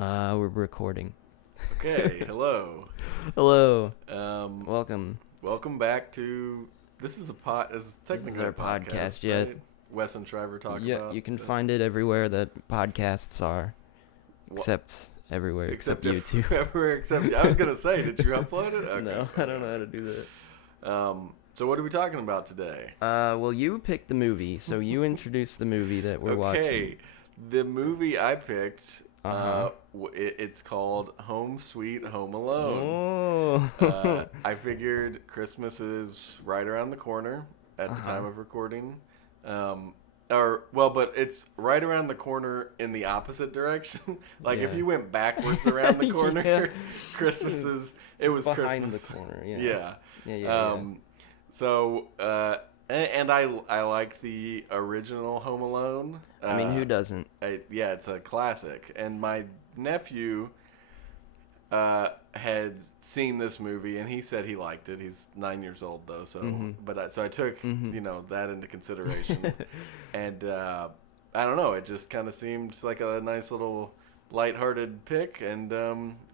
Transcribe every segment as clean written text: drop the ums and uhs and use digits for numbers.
We're recording. Okay, hello. Hello. Um, Welcome. welcome back to this is a This is This is technically our a podcast, podcast, yeah. right? Wes and Shriver talk Yeah, about. you can so- find it everywhere that podcasts are, Wha- except everywhere except if- YouTube. everywhere except. I was gonna say, did you upload it? Okay. No, I don't know how to do that. So what are we talking about today? Well, you picked the movie, so you introduce the movie that we're watching. Okay, the movie I picked. Uh-huh. It's called Home Sweet Home Alone. Oh. I figured Christmas is right around the corner at the Uh-huh. time of recording. But it's right around the corner in the opposite direction. Like if Yeah. you went backwards around the corner, Yeah. Christmas is it was behind Christmas. the corner. Yeah. Yeah. Yeah. So and I liked the original Home Alone. I mean, who doesn't? Yeah, it's a classic. And my nephew had seen this movie, and he said he liked it. He's 9 years old though, so so I took that into consideration, and I don't know. It just kind of seemed like a nice little lighthearted pick, and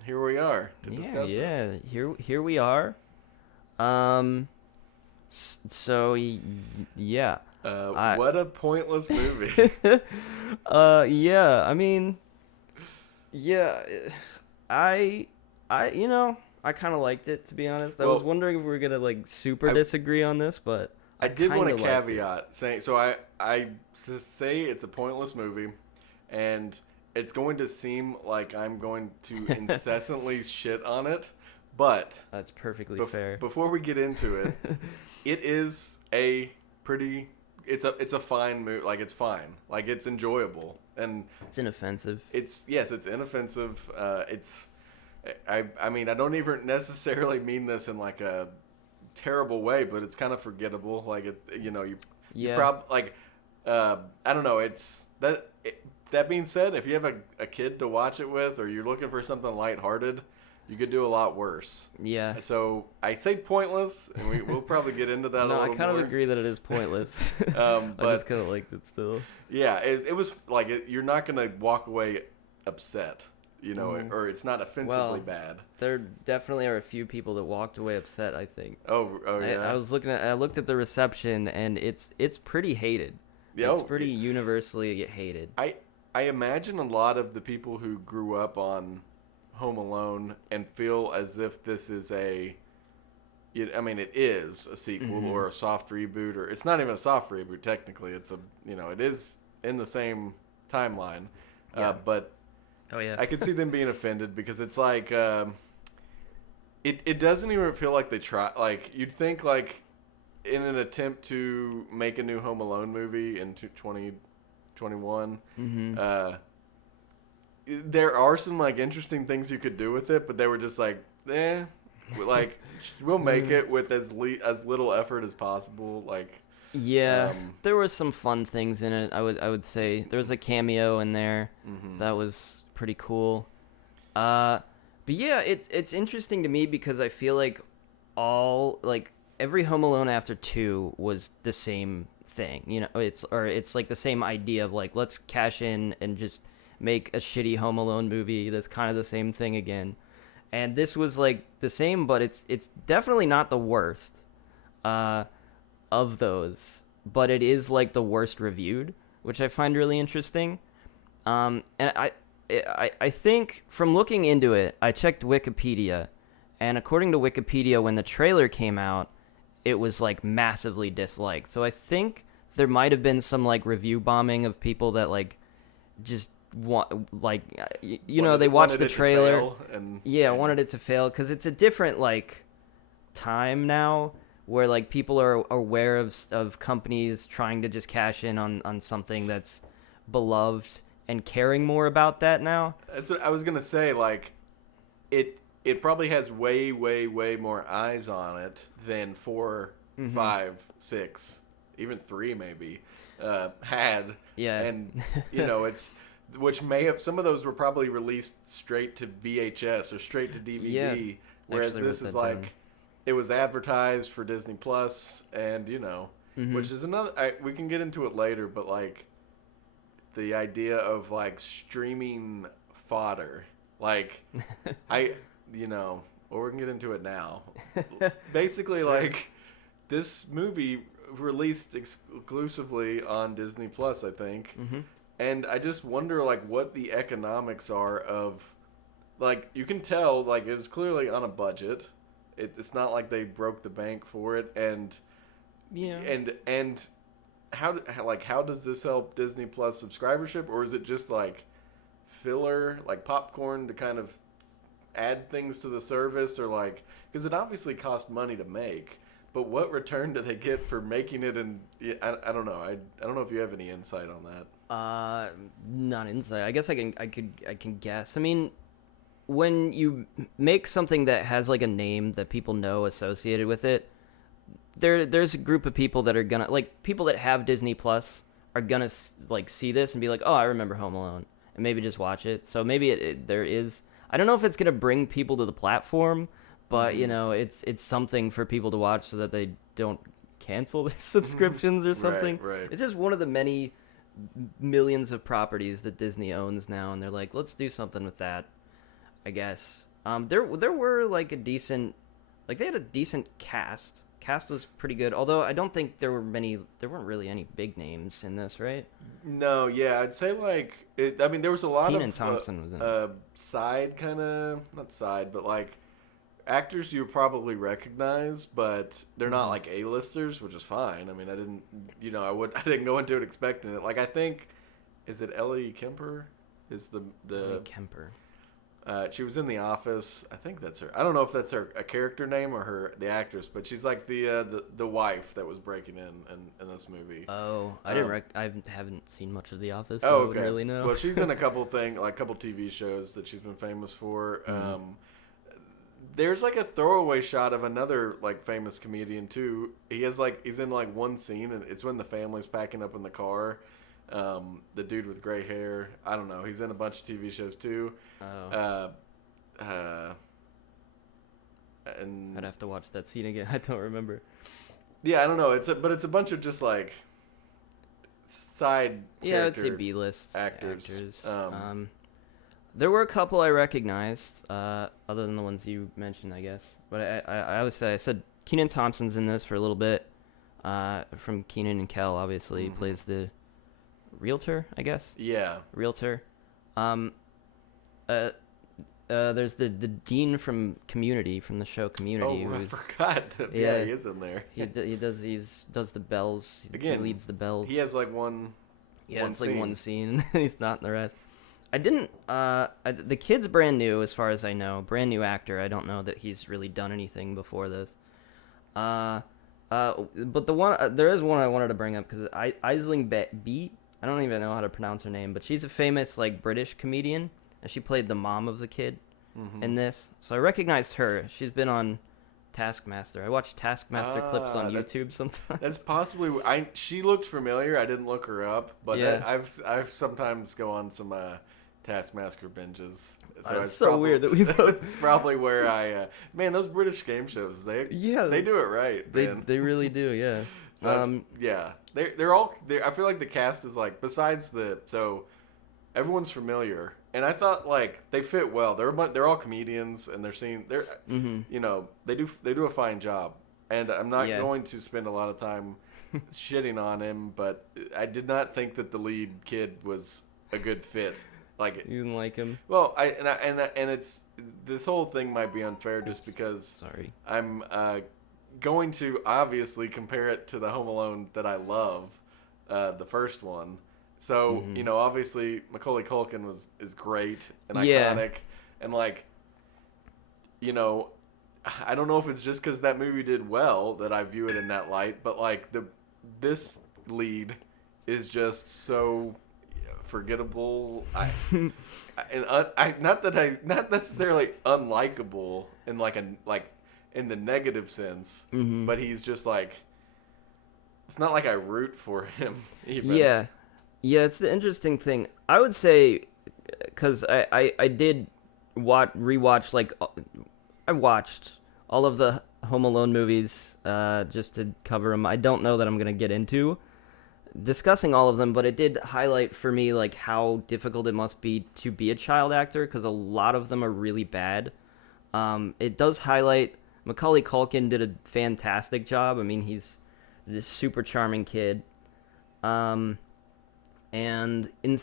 here we are to discuss it. Yeah. Here we are. Yeah. What a pointless movie. Yeah. I mean, yeah. I I kind of liked it, to be honest. I was wondering if we were gonna super disagree on this, but I did want to kinda liked it. caveat saying so. I say it's a pointless movie, and it's going to seem like I'm going to incessantly shit on it, but That's perfectly fair. before we get into it, it is a pretty. It's a fine movie. Like it's fine. Like it's enjoyable, and It's inoffensive. it's inoffensive. I mean I don't even necessarily mean this in like a terrible way, but it's kind of forgettable. Like you Yeah. I don't know. That being said, if you have a kid to watch it with, or you're looking for something lighthearted, you could do a lot worse. Yeah. So I say pointless, and we'll probably get into that a No, little I kind more. of agree that it is pointless. I But just kind of liked it still. yeah, it was like you're not gonna walk away upset, or it's not offensively bad. There definitely are a few people that walked away upset, I think. Oh yeah. I looked at the reception, and it's pretty hated. Yeah, It's pretty universally hated. I imagine a lot of the people who grew up on Home Alone and feel as if this is it is a sequel or a soft reboot, or it's not even a soft reboot technically. It's it is in the same timeline, Yeah. but Oh yeah. I could see them being offended because it's like it doesn't even feel like they try. Like you'd think like in an attempt to make a new Home Alone movie in 2021. There are some like interesting things you could do with it, but they were just like, like we'll make it with as little effort as possible. Like, Yeah, there was some fun things in it. I would say there was a cameo in there that was pretty cool. But yeah, it's interesting to me because I feel like every Home Alone after 2 was the same thing. It's like the same idea of like let's cash in and just make a shitty Home Alone movie that's kind of the same thing again. And this was like the same, but it's definitely not the worst of those, but it is like the worst reviewed, which I find really interesting. And I think from looking into it, I checked Wikipedia, and according to Wikipedia, when the trailer came out, it was like massively disliked. So I think there might have been some like review bombing of people that like just they watched the trailer. Wanted it to fail because it's a different like time now where like people are aware of companies trying to just cash in on something that's beloved and caring more about that now. That's what I was gonna say. Like, it probably has way more eyes on it than 4, 5, 6, even 3 maybe had. Yeah, and it's. Which may have some of those were probably released straight to VHS or straight to DVD, whereas this is like it was advertised for Disney Plus, and which is another. We can get into it later, but like the idea of like streaming fodder Like, well, we can get into it now. Basically, Sure. like, this movie released exclusively on Disney Plus, I think. Mm-hmm. And I just wonder, like, what the economics are of, like, you can tell, like, it was clearly on a budget. It's not like they broke the bank for it, and Yeah. and how does this help Disney Plus subscribership, or is it just like filler, like popcorn to kind of add things to the service, or like, because it obviously cost money to make, but what return do they get for making it? And I don't know. I don't know if you have any insight on that. Not insight. I guess I can guess. I mean, when you make something that has like a name that people know associated with it, there's a group of people that are gonna, like, people that have Disney Plus are gonna like see this and be like, oh, I remember Home Alone, and maybe just watch it. So maybe there is. I don't know if it's gonna bring people to the platform, but it's something for people to watch so that they don't cancel their subscriptions or something. Right. It's just one of the many millions of properties that Disney owns now, and they're like, let's do something with that, I guess. There were like a decent, like, they had a decent cast. Cast was pretty good, although I don't think there weren't really any big names in this, right? No, yeah, I'd say like I mean, there was a lot Kenan of Thompson was in it. side kind of, not side, but like actors you probably recognize, but they're not like A-listers, which is fine. I mean, I didn't, I didn't go into it expecting it. Like, I think, is it Ellie Kemper? Is the Ellie Kemper. She was in The Office. I think that's her. I don't know if that's a character name or the actress, but she's like the wife that was breaking in this movie. Oh, I haven't seen much of The Office, so oh, I okay. wouldn't really know. Well, she's in a couple couple TV shows that she's been famous for. There's like a throwaway shot of another like famous comedian too. He's in like one scene, and it's when the family's packing up in the car. The dude with gray hair. I don't know. He's in a bunch of TV shows too. Oh. And I'd have to watch that scene again. I don't remember. Yeah, I don't know. It's a bunch of just like side I'd say B-list actors. There were a couple I recognized, other than the ones you mentioned, I guess. But I would say, I said Kenan Thompson's in this for a little bit. From Kenan and Kel, obviously, he plays the realtor, I guess. Yeah, realtor. There's the dean from Community, from the show Community. Oh, I forgot. Yeah, he is in there. He does the bells. Again, he leads the bells. He has like one. Yeah, one it's scene. like one scene, and he's not in the rest. I didn't. The kid's brand new, as far as I know. Brand new actor. I don't know that he's really done anything before this. But the one there is one I wanted to bring up because Aisling B. I don't even know how to pronounce her name, but she's a famous like British comedian, and she played the mom of the kid in this. So I recognized her. She's been on Taskmaster. I watch Taskmaster clips on YouTube sometimes. That's possibly. She looked familiar. I didn't look her up, but I've sometimes go on some Taskmaster binges. So it's so weird that we both. It's probably where I. Man, those British game shows. They do it right. They really do. Yeah. So yeah. They're all. I feel like the cast is like, besides everyone's familiar, and I thought like they fit well. They're all comedians, and they do a fine job. And I'm not going to spend a lot of time shitting on him, but I did not think that the lead kid was a good fit. Like, you didn't like him? Well, and it's, this whole thing might be unfair just because Sorry. I'm going to obviously compare it to the Home Alone that I love, the first one. So obviously Macaulay Culkin is great and iconic, and like, I don't know if it's just because that movie did well that I view it in that light, but like this lead is just so forgettable. Not necessarily unlikable in in the negative sense, but he's just like, it's not like I root for him even. Yeah, it's the interesting thing. I would say, because I did rewatch, like, I watched all of the Home Alone movies just to cover them. I don't know that I'm going to get into discussing all of them, but it did highlight for me like how difficult it must be to be a child actor because a lot of them are really bad. It does highlight Macaulay Culkin did a fantastic job. I mean, he's this super charming kid. And in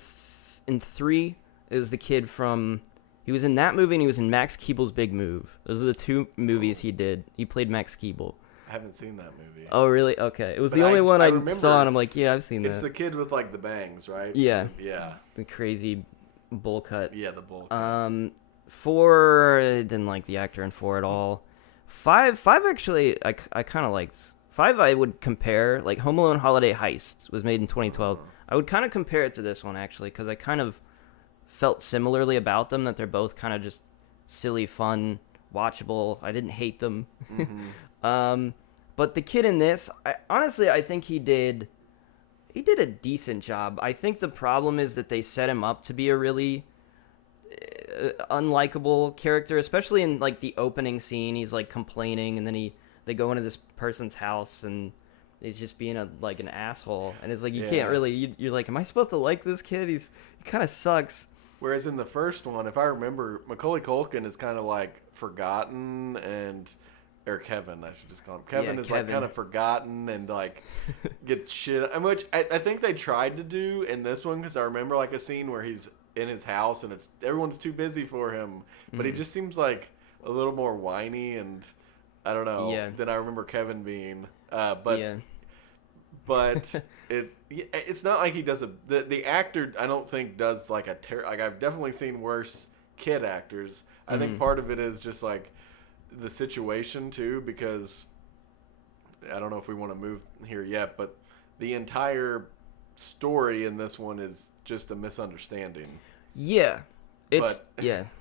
3, it was the kid from. He was in that movie and he was in Max Keeble's Big Move. Those are the 2 movies he did. He played Max Keeble. I haven't seen that movie. Oh, really? Okay. It was the only one I saw, and I'm like, yeah, I've seen that. It's the kid with, like, the bangs, right? Yeah. Yeah. The crazy bowl cut. Yeah, the bowl cut. 4, I didn't like the actor in 4 at all. 5 actually, I kind of liked. 5 I would compare, like, Home Alone Holiday Heist was made in 2012. I would kind of compare it to this one, actually, because I kind of felt similarly about them, that they're both kind of just silly, fun, watchable. I didn't hate them. Mm-hmm. But the kid in this, honestly, I think he did a decent job. I think the problem is that they set him up to be a really unlikable character, especially in like the opening scene. He's like complaining, and then they go into this person's house, and he's just being like an asshole. And it's like you can't really. You're like, am I supposed to like this kid? He kind of sucks. Whereas in the first one, if I remember, Macaulay Culkin is kind of like forgotten or Kevin, I should just call him. Kevin is like kind of forgotten and like gets shit. Which I think they tried to do in this one, because I remember like a scene where he's in his house and everyone's too busy for him, but he just seems like a little more whiny and I don't know than I remember Kevin being. But it's not like he does the actor I don't think does like like I've definitely seen worse kid actors. I think part of it is just like the situation too, because I don't know if we want to move here yet, but the entire story in this one is just a misunderstanding. Yeah.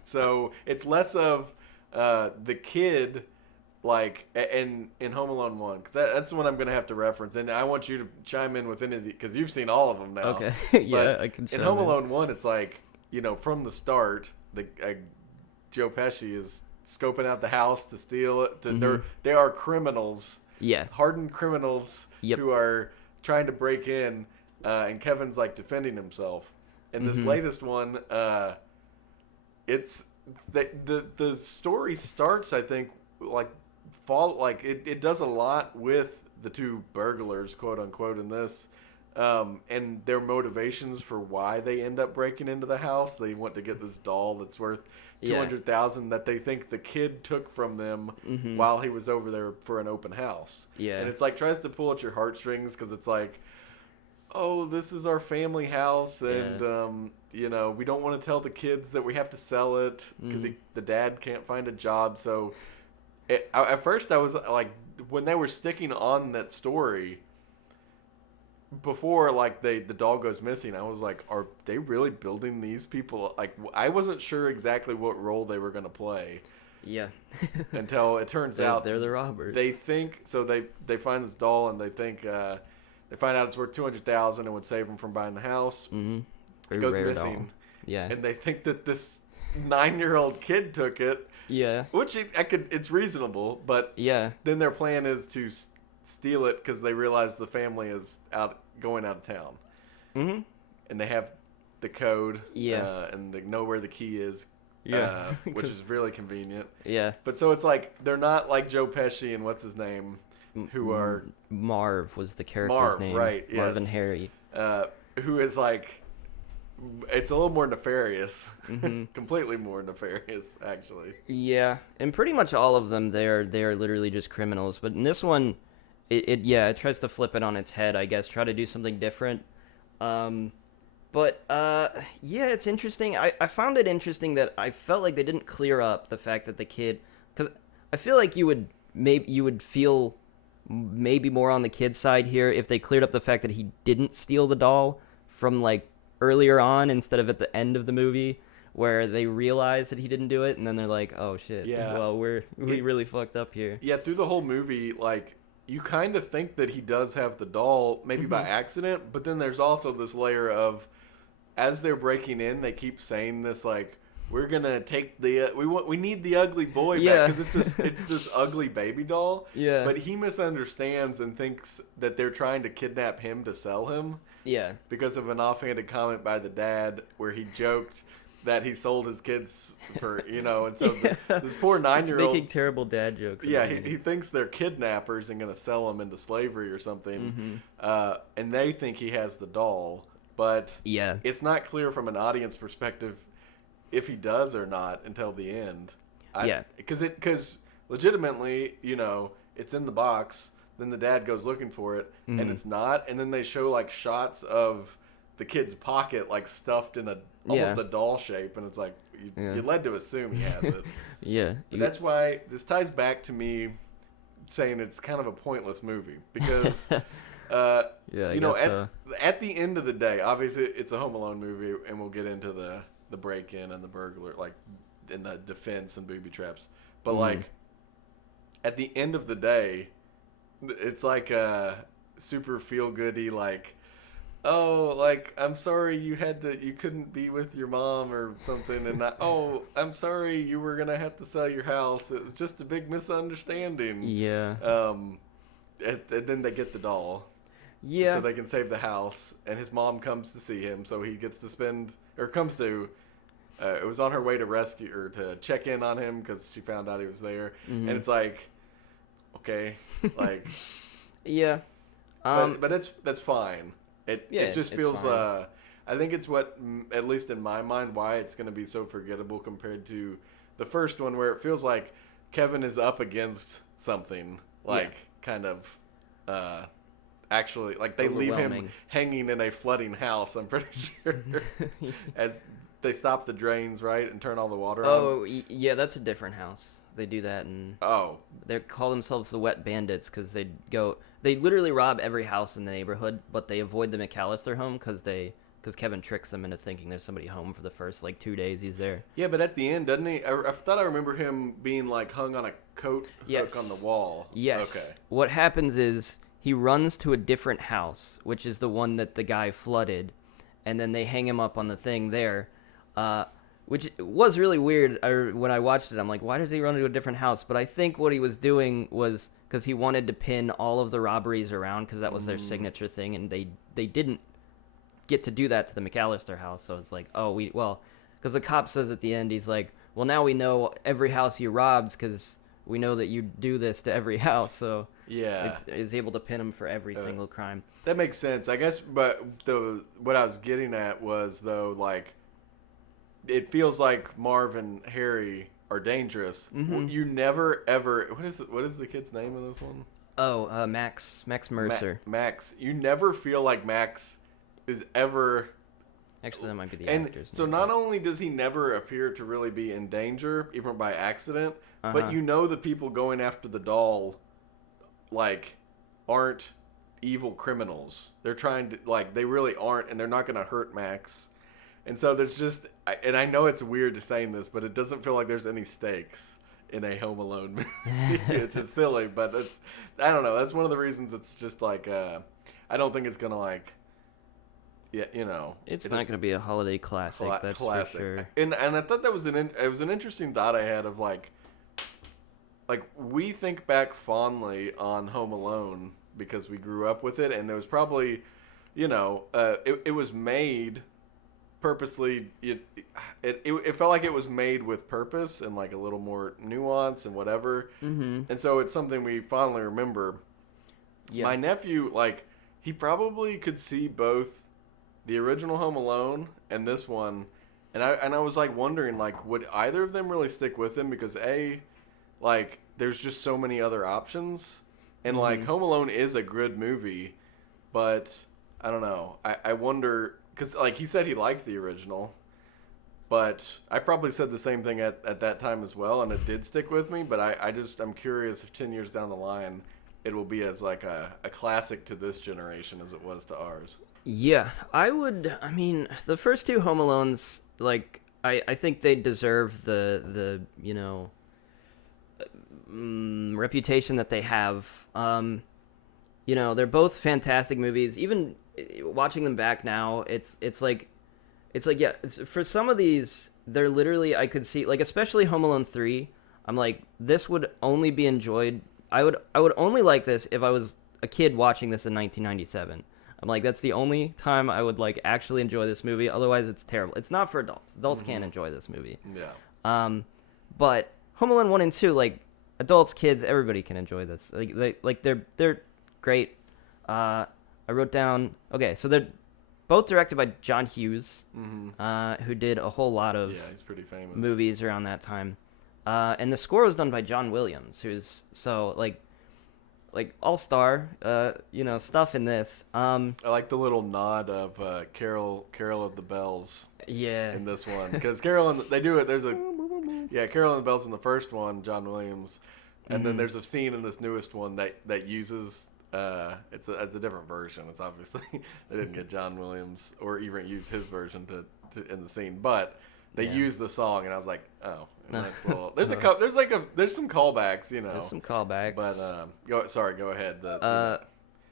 So it's less of the kid. Like in Home Alone 1, cause that's the one I'm gonna have to reference, and I want you to chime in with any of the, because you've seen all of them now. Okay, yeah, I can. In Home Alone 1, it's like from the start, Joe Pesci is scoping out the house to steal it. They are criminals, hardened criminals who are trying to break in, and Kevin's like defending himself. In this latest one, it's the story starts, I think, it does a lot with the 2 burglars, quote unquote, in this, and their motivations for why they end up breaking into the house. They want to get this doll that's worth $200,000 that they think the kid took from them while he was over there for an open house. Yeah, and it's like tries to pull at your heartstrings, because it's like, oh, this is our family house, and we don't want to tell the kids that we have to sell it because the dad can't find a job, so. At first, I was like, when they were sticking on that story, before like the doll goes missing, I was like, are they really building these people? Like, I wasn't sure exactly what role they were going to play. Yeah. Until it turns out they're the robbers. They think so. They find this doll and they think they find out it's worth $200,000 and would save them from buying the house. Mm-hmm. It goes missing. Doll. Yeah. And they think that this 9-year-old kid took it. Yeah, which it's reasonable, but then their plan is to steal it because they realize the family is going out of town, and they have the code, and they know where the key is, which is really convenient. Yeah, but so it's like they're not like Joe Pesci and what's his name, who are Marv was the character's name, right? Yes. Marv and Harry, who is like. It's a little more nefarious, completely more nefarious, actually. Yeah, and pretty much all of them, they are literally just criminals. But in this one, it tries to flip it on its head, I guess, try to do something different. It's interesting. I found it interesting that I felt like they didn't clear up the fact that the kid, because I feel like you would feel maybe more on the kid's side here if they cleared up the fact that he didn't steal the doll from like earlier on instead of at the end of the movie where they realize that he didn't do it and then they're like, oh shit, well we really fucked up here. Yeah, through the whole movie, like you kind of think that he does have the doll maybe by accident, but then there's also this layer of as they're breaking in, they keep saying this like, we're gonna take the we need the ugly boy Yeah. back because it's this ugly baby doll. Yeah. But he misunderstands and thinks that they're trying to kidnap him to sell him. Yeah. Because of an offhanded comment by the dad where he joked that he sold his kids for, and so this poor 9-year-old making terrible dad jokes. Yeah, he thinks they're kidnappers and going to sell him into slavery or something. And they think he has the doll, but yeah, it's not clear from an audience perspective if he does or not until the end. Because legitimately, it's in the box. Then the dad goes looking for it, and it's not. And then they show like shots of the kid's pocket, like stuffed in almost a doll shape, and it's like you led to assume he has it. Yeah, that's why this ties back to me saying it's kind of a pointless movie because, at the end of the day, obviously it's a Home Alone movie, and we'll get into the break-in and the burglar, like in the defense and booby traps, but like at the end of the day. It's like a super feel-goody, like, oh, like, I'm sorry you couldn't be with your mom or something, and I'm sorry you were gonna have to sell your house. It was just a big misunderstanding. Yeah. And then they get the doll. Yeah. So they can save the house, and his mom comes to see him, so he gets to it was on her way to rescue or to check in on him because she found out he was there, and it's like. Okay, like, yeah, but that's fine. It just feels. I think it's what, at least in my mind, why it's going to be so forgettable compared to the first one, where it feels like Kevin is up against something, like kind of, actually, like they leave him hanging in a flooding house. I'm pretty sure, and they stop the drains, right, and turn all the water on. Oh, yeah, that's a different house. They do that, and they call themselves the Wet Bandits because they literally rob every house in the neighborhood, but they avoid the McAllister home because Kevin tricks them into thinking there's somebody home for the first 2 days he's there. Yeah, but at the end, doesn't he? I thought I remember him being hung on a coat hook on the wall. Yes. Okay. What happens is he runs to a different house, which is the one that the guy flooded, and then they hang him up on the thing there. Which was really weird. When I watched it, I'm like, why does he run to a different house? But I think what he was doing was because he wanted to pin all of the robberies around because that was their signature thing, and they didn't get to do that to the McAllister house. So it's like, because the cop says at the end, he's like, well, now we know every house you robbed because we know that you do this to every house. So yeah, it is able to pin him for every single crime. That makes sense, I guess. But what I was getting at was it feels like Marv and Harry are dangerous. You never ever. What is the kid's name in this one? Oh, Max Mercer. Max. You never feel like Max is ever. Actually, that might be the actor's name. So not only does he never appear to really be in danger, even by accident, but the people going after the doll, aren't evil criminals. They're trying to they really aren't, and they're not going to hurt Max. And so there's just, and I know it's weird to saying this, but it doesn't feel like there's any stakes in a Home Alone movie. It's just silly, but I don't know. That's one of the reasons it's just I don't think it's gonna It's not gonna be a holiday classic. That's classic. For sure. And I thought that was an interesting thought I had of we think back fondly on Home Alone because we grew up with it, and there was probably, it was made. Purposely, it felt like it was made with purpose and a little more nuance and whatever, and so it's something we fondly remember. Yeah. My nephew, he probably could see both the original Home Alone and this one, and I was wondering would either of them really stick with him because there's just so many other options, and Home Alone is a good movie, but I don't know. I wonder. Because, he said he liked the original, but I probably said the same thing at that time as well, and it did stick with me, but I'm curious if 10 years down the line, it will be as, a classic to this generation as it was to ours. Yeah, the first two Home Alones, I think they deserve the reputation that they have. They're both fantastic movies. Even watching them back now, it's for some of these they're literally, I could see, like, especially Home Alone 3. I'm like, this would only be enjoyed. I would only like this if I was a kid watching this in 1997. I'm like, that's the only time I would like actually enjoy this movie. Otherwise, it's terrible. It's not for adults. Adults can't enjoy this movie. Yeah. But Home Alone 1 and 2, like, adults, kids, everybody can enjoy this. They're great. I wrote down. Okay, so they're both directed by John Hughes, who did a whole lot of he's pretty famous movies around that time. And the score was done by John Williams, who's like all-star, stuff in this. I like the little nod of Carol of the Bells. Yeah. In this one, because Carol and they do it. There's Carol and the Bells in the first one, John Williams, and then there's a scene in this newest one that uses. It's a different version. It's obviously they didn't get John Williams or even use his version to in the scene, but they use the song, and I was like, oh, that's little, there's some callbacks, There's some callbacks, but go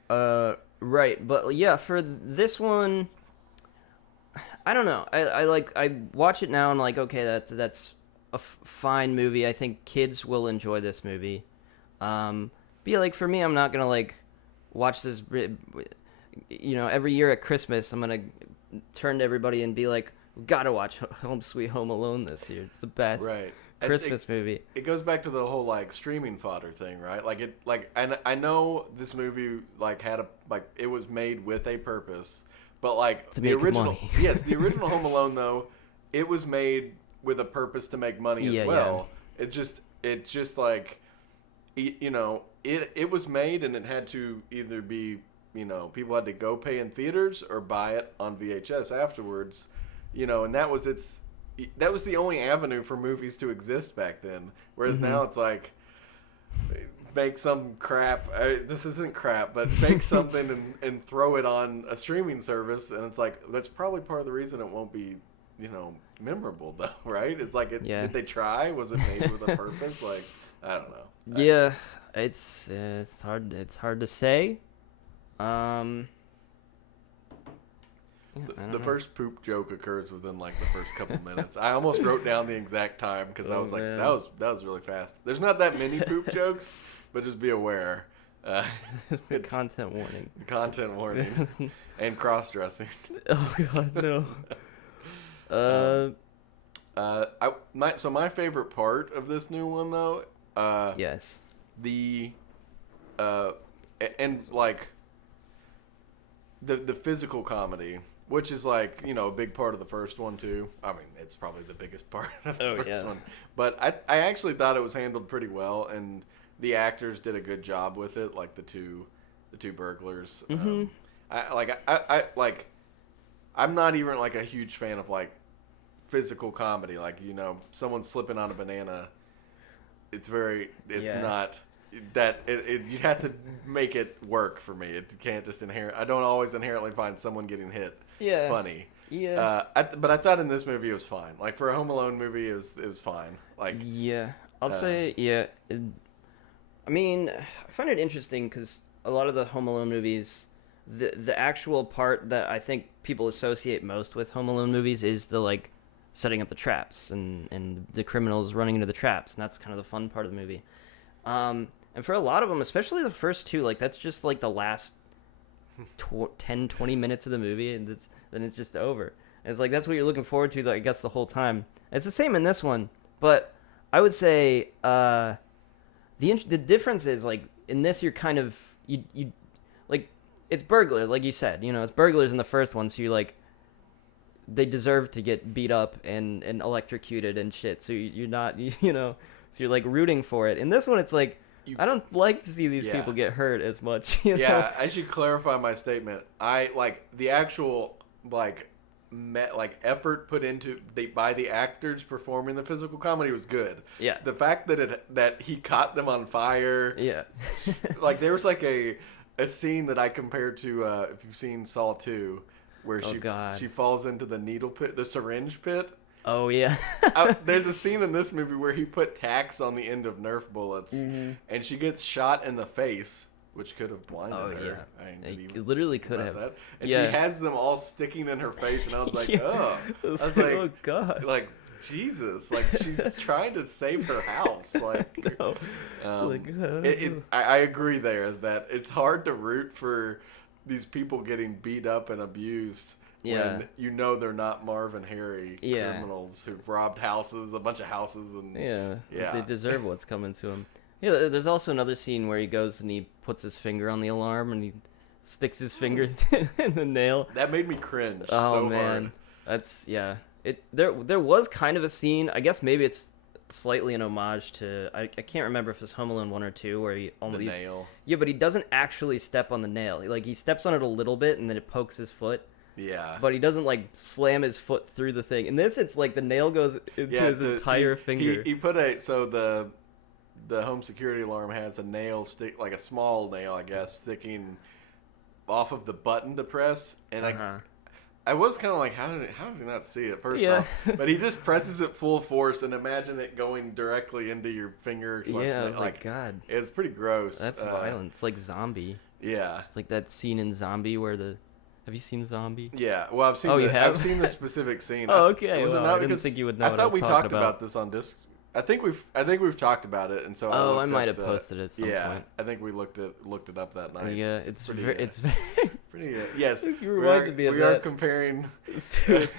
ahead. Right, but yeah, for this one, I don't know. I watch it now and I'm like, okay, that's a fine movie. I think kids will enjoy this movie. But yeah, like for me, I'm not gonna like watch this. Every year at Christmas, I'm gonna turn to everybody and be like, we gotta watch Home Sweet Home Alone this year. It's the best Christmas movie. It goes back to the whole like streaming fodder thing, right? I know this movie it was made with a purpose, but like to the make original, money. yes, the original Home Alone though, it was made with a purpose to make money as well. Yeah. It's just like, it was made and it had to either be, people had to go pay in theaters or buy it on VHS afterwards. And that was the only avenue for movies to exist back then. Whereas now it's like, make some crap. This isn't crap, but make something and throw it on a streaming service. And it's like, that's probably part of the reason it won't be, memorable though, right? It's like, did they try? Was it made with a purpose? Like, I don't know. Yeah, it's hard. It's hard to say. The first poop joke occurs within like the first couple minutes. I almost wrote down the exact time because I was like, that was really fast. There's not that many poop jokes, but just be aware. It's content warning. Content warning. And cross-dressing. Oh God, no. My favorite part of this new one though. Yes. And like the physical comedy. Which is like, a big part of the first one too. I mean, it's probably the biggest part of the first one. But I actually thought it was handled pretty well, and the actors did a good job with it. Like the two burglars. Mm-hmm. I'm not even like a huge fan of like physical comedy. Like someone slipping on a banana. It's not. That you have to make it work for me. It can't just I don't always inherently find someone getting hit funny. Yeah. But I thought in this movie it was fine. Like for a Home Alone movie, it was fine. Like I'll say I mean, I find it interesting because a lot of the Home Alone movies, the actual part that I think people associate most with Home Alone movies is the like setting up the traps and the criminals running into the traps, and that's kind of the fun part of the movie. And for a lot of them, especially the first two, like that's just like the last 10-20 minutes of the movie, and then it's just over. And it's like that's what you're looking forward to, I guess, the whole time. It's the same in this one, but I would say the difference is like in this you're kind of you like it's burglars, like you said, it's burglars in the first one, so you like they deserve to get beat up and electrocuted and shit, so you're not so you're like rooting for it. In this one, it's like I don't like to see these people get hurt as much. Yeah, I should clarify my statement. I like the actual effort put into by the actors performing the physical comedy was good. Yeah. The fact that he caught them on fire. Yeah. Like there was like a scene that I compared to if you've seen Saw 2, where she falls into the needle pit, the syringe pit. Oh, yeah. There's a scene in this movie where he put tacks on the end of Nerf bullets, and she gets shot in the face, which could have blinded her. Yeah. It literally could have. That. And she has them all sticking in her face, and I was like, oh God. Like, Jesus, like she's trying to save her house. Like, No. I agree there that it's hard to root for these people getting beat up and abused when you know they're not Marv and Harry criminals who've robbed houses, a bunch of houses, and they deserve what's coming to them. Yeah, there's also another scene where he goes and he puts his finger on the alarm and he sticks his finger in the nail. That made me cringe. Oh so man, hard. that's There was kind of a scene. I guess maybe it's slightly an homage to. I can't remember if it's Home Alone 1 or 2 where he almost the nail. Yeah, but he doesn't actually step on the nail. Like he steps on it a little bit and then it pokes his foot. Yeah. But he doesn't like slam his foot through the thing. In this, it's like the nail goes into his entire finger. He put the home security alarm has a nail stick, like a small nail, I guess, sticking off of the button to press, and I was kind of like, how did he not see it first off? But he just presses it full force, and imagine it going directly into your finger. Yeah, I was like, God, it's pretty gross. That's violent. It's like Zombie. Yeah, it's like that scene in Zombie where Have you seen Zombie? Yeah, well, I've seen. I've seen the specific scene. Oh, okay. I didn't think you would know. I thought we talked about this on Disc. I think we've talked about it, and so I might have posted it at some point. I think we looked it up that night. Yeah, it's very pretty. Yes, you reminded me of we that. are comparing Zombie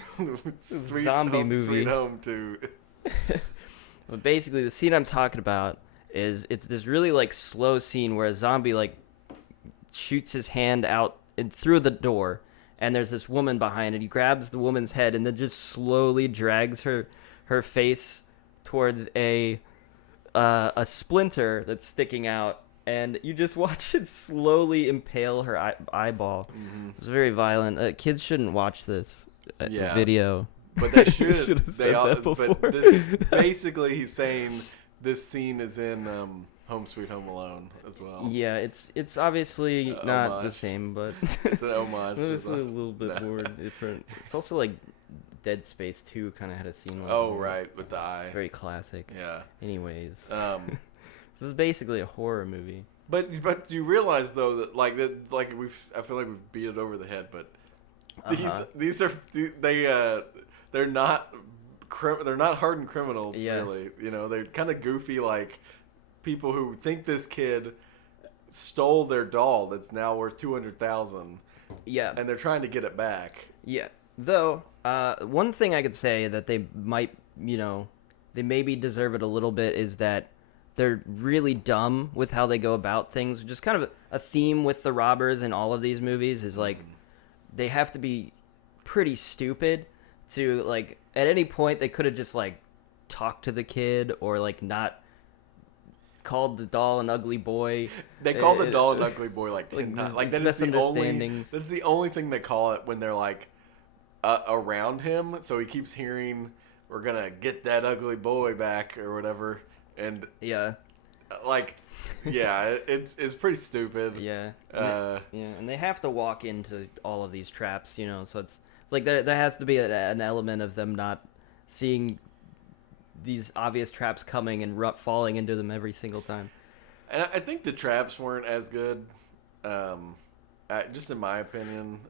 movie Sweet Home to. Well, basically, the scene I'm talking about is it's this really like slow scene where a zombie like shoots his hand out through the door, and there's this woman behind it. He grabs the woman's head and then just slowly drags her face towards a splinter that's sticking out, and you just watch it slowly impale her eyeball. Mm-hmm. It's very violent. Kids shouldn't watch this video. But they should. But basically, he's saying this scene is in Home Sweet Home Alone as well. Yeah, it's obviously not homage. the same, but it's an homage. It's a little bit more different. It's also like Dead Space 2 kind of had a scene. Right, with the eye. Very classic. Yeah. Anyways, this is basically a horror movie. But you realize though that I feel like we've beat it over the head, but they're not hardened criminals really. You know, they're kind of goofy like people who think this kid stole their doll that's now worth $200,000. Yeah. And they're trying to get it back. Yeah. Though, one thing I could say that they might, they maybe deserve it a little bit is that they're really dumb with how they go about things, which is kind of a theme with the robbers in all of these movies is like they have to be pretty stupid to like at any point they could have just like talked to the kid or like not called the doll an ugly boy. They call the doll an ugly boy like 10 times. Like that is that's the only thing they call it when they're like around him. So he keeps hearing, "We're gonna get that ugly boy back" or whatever. And it's pretty stupid. Yeah. And they have to walk into all of these traps, so it's like there has to be an element of them not seeing these obvious traps coming and falling into them every single time. And I think the traps weren't as good, just in my opinion.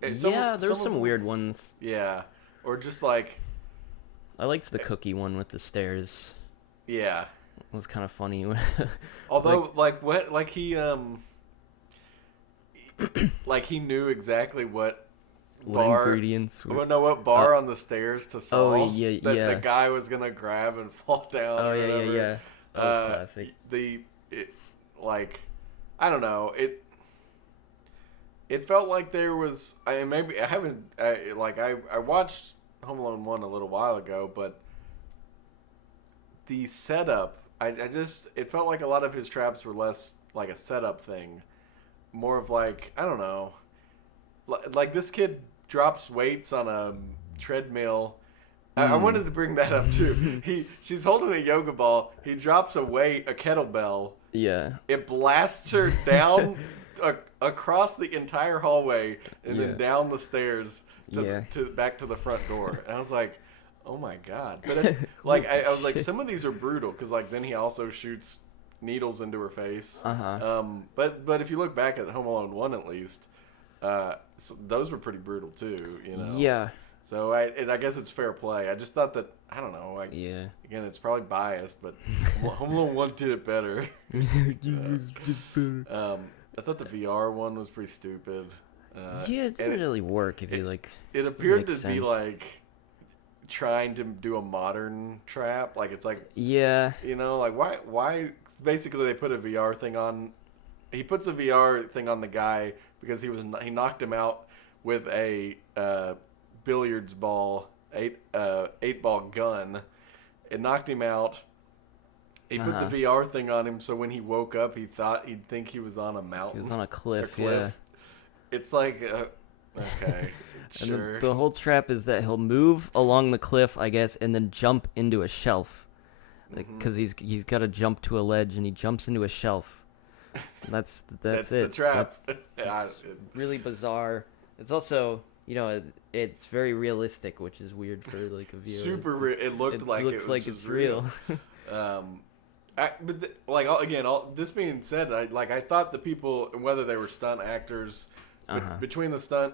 There's some weird ones. Yeah, or just like I liked the cookie one with the stairs. Yeah, it was kind of funny. Although, he knew exactly what ingredients were... what bar on the stairs to solve. Oh, yeah. The guy was going to grab and fall down. Oh, yeah. That was classic. I don't know. It felt like there was... I watched Home Alone 1 a little while ago, but the setup... it felt like a lot of his traps were less like a setup thing. More of like, I don't know... Like this kid drops weights on a treadmill. I wanted to bring that up too. She's holding a yoga ball. He drops a kettlebell. Yeah. It blasts her down across the entire hallway and then down the stairs to back to the front door. And I was like, oh my God. But I was like, some of these are brutal because then he also shoots needles into her face. But if you look back at Home Alone 1 at least. So those were pretty brutal too, Yeah. So I guess it's fair play. I just thought that, I don't know, like, Yeah. again, it's probably biased, but Home Alone 1 did it better. I thought the VR one was pretty stupid. Yeah, it didn't really work if you like. It appeared to be like trying to do a modern trap. Like it's like, yeah, you know, like why? Basically, they put a VR thing on. He puts a VR thing on the guy because he knocked him out with a billiards ball, eight ball gun. It knocked him out. He put the VR thing on him, so when he woke up, he'd think he was on a mountain. He was on a cliff. Yeah. It's like, okay, sure. And the whole trap is that he'll move along the cliff, I guess, and then jump into a shelf, because he's got to jump to a ledge, and he jumps into a shelf. That's it. The trap. It's really bizarre. It's also, it's very realistic, which is weird for like a viewer. Super real. It looks like it's real. This being said, I thought the people, whether they were stunt actors, between the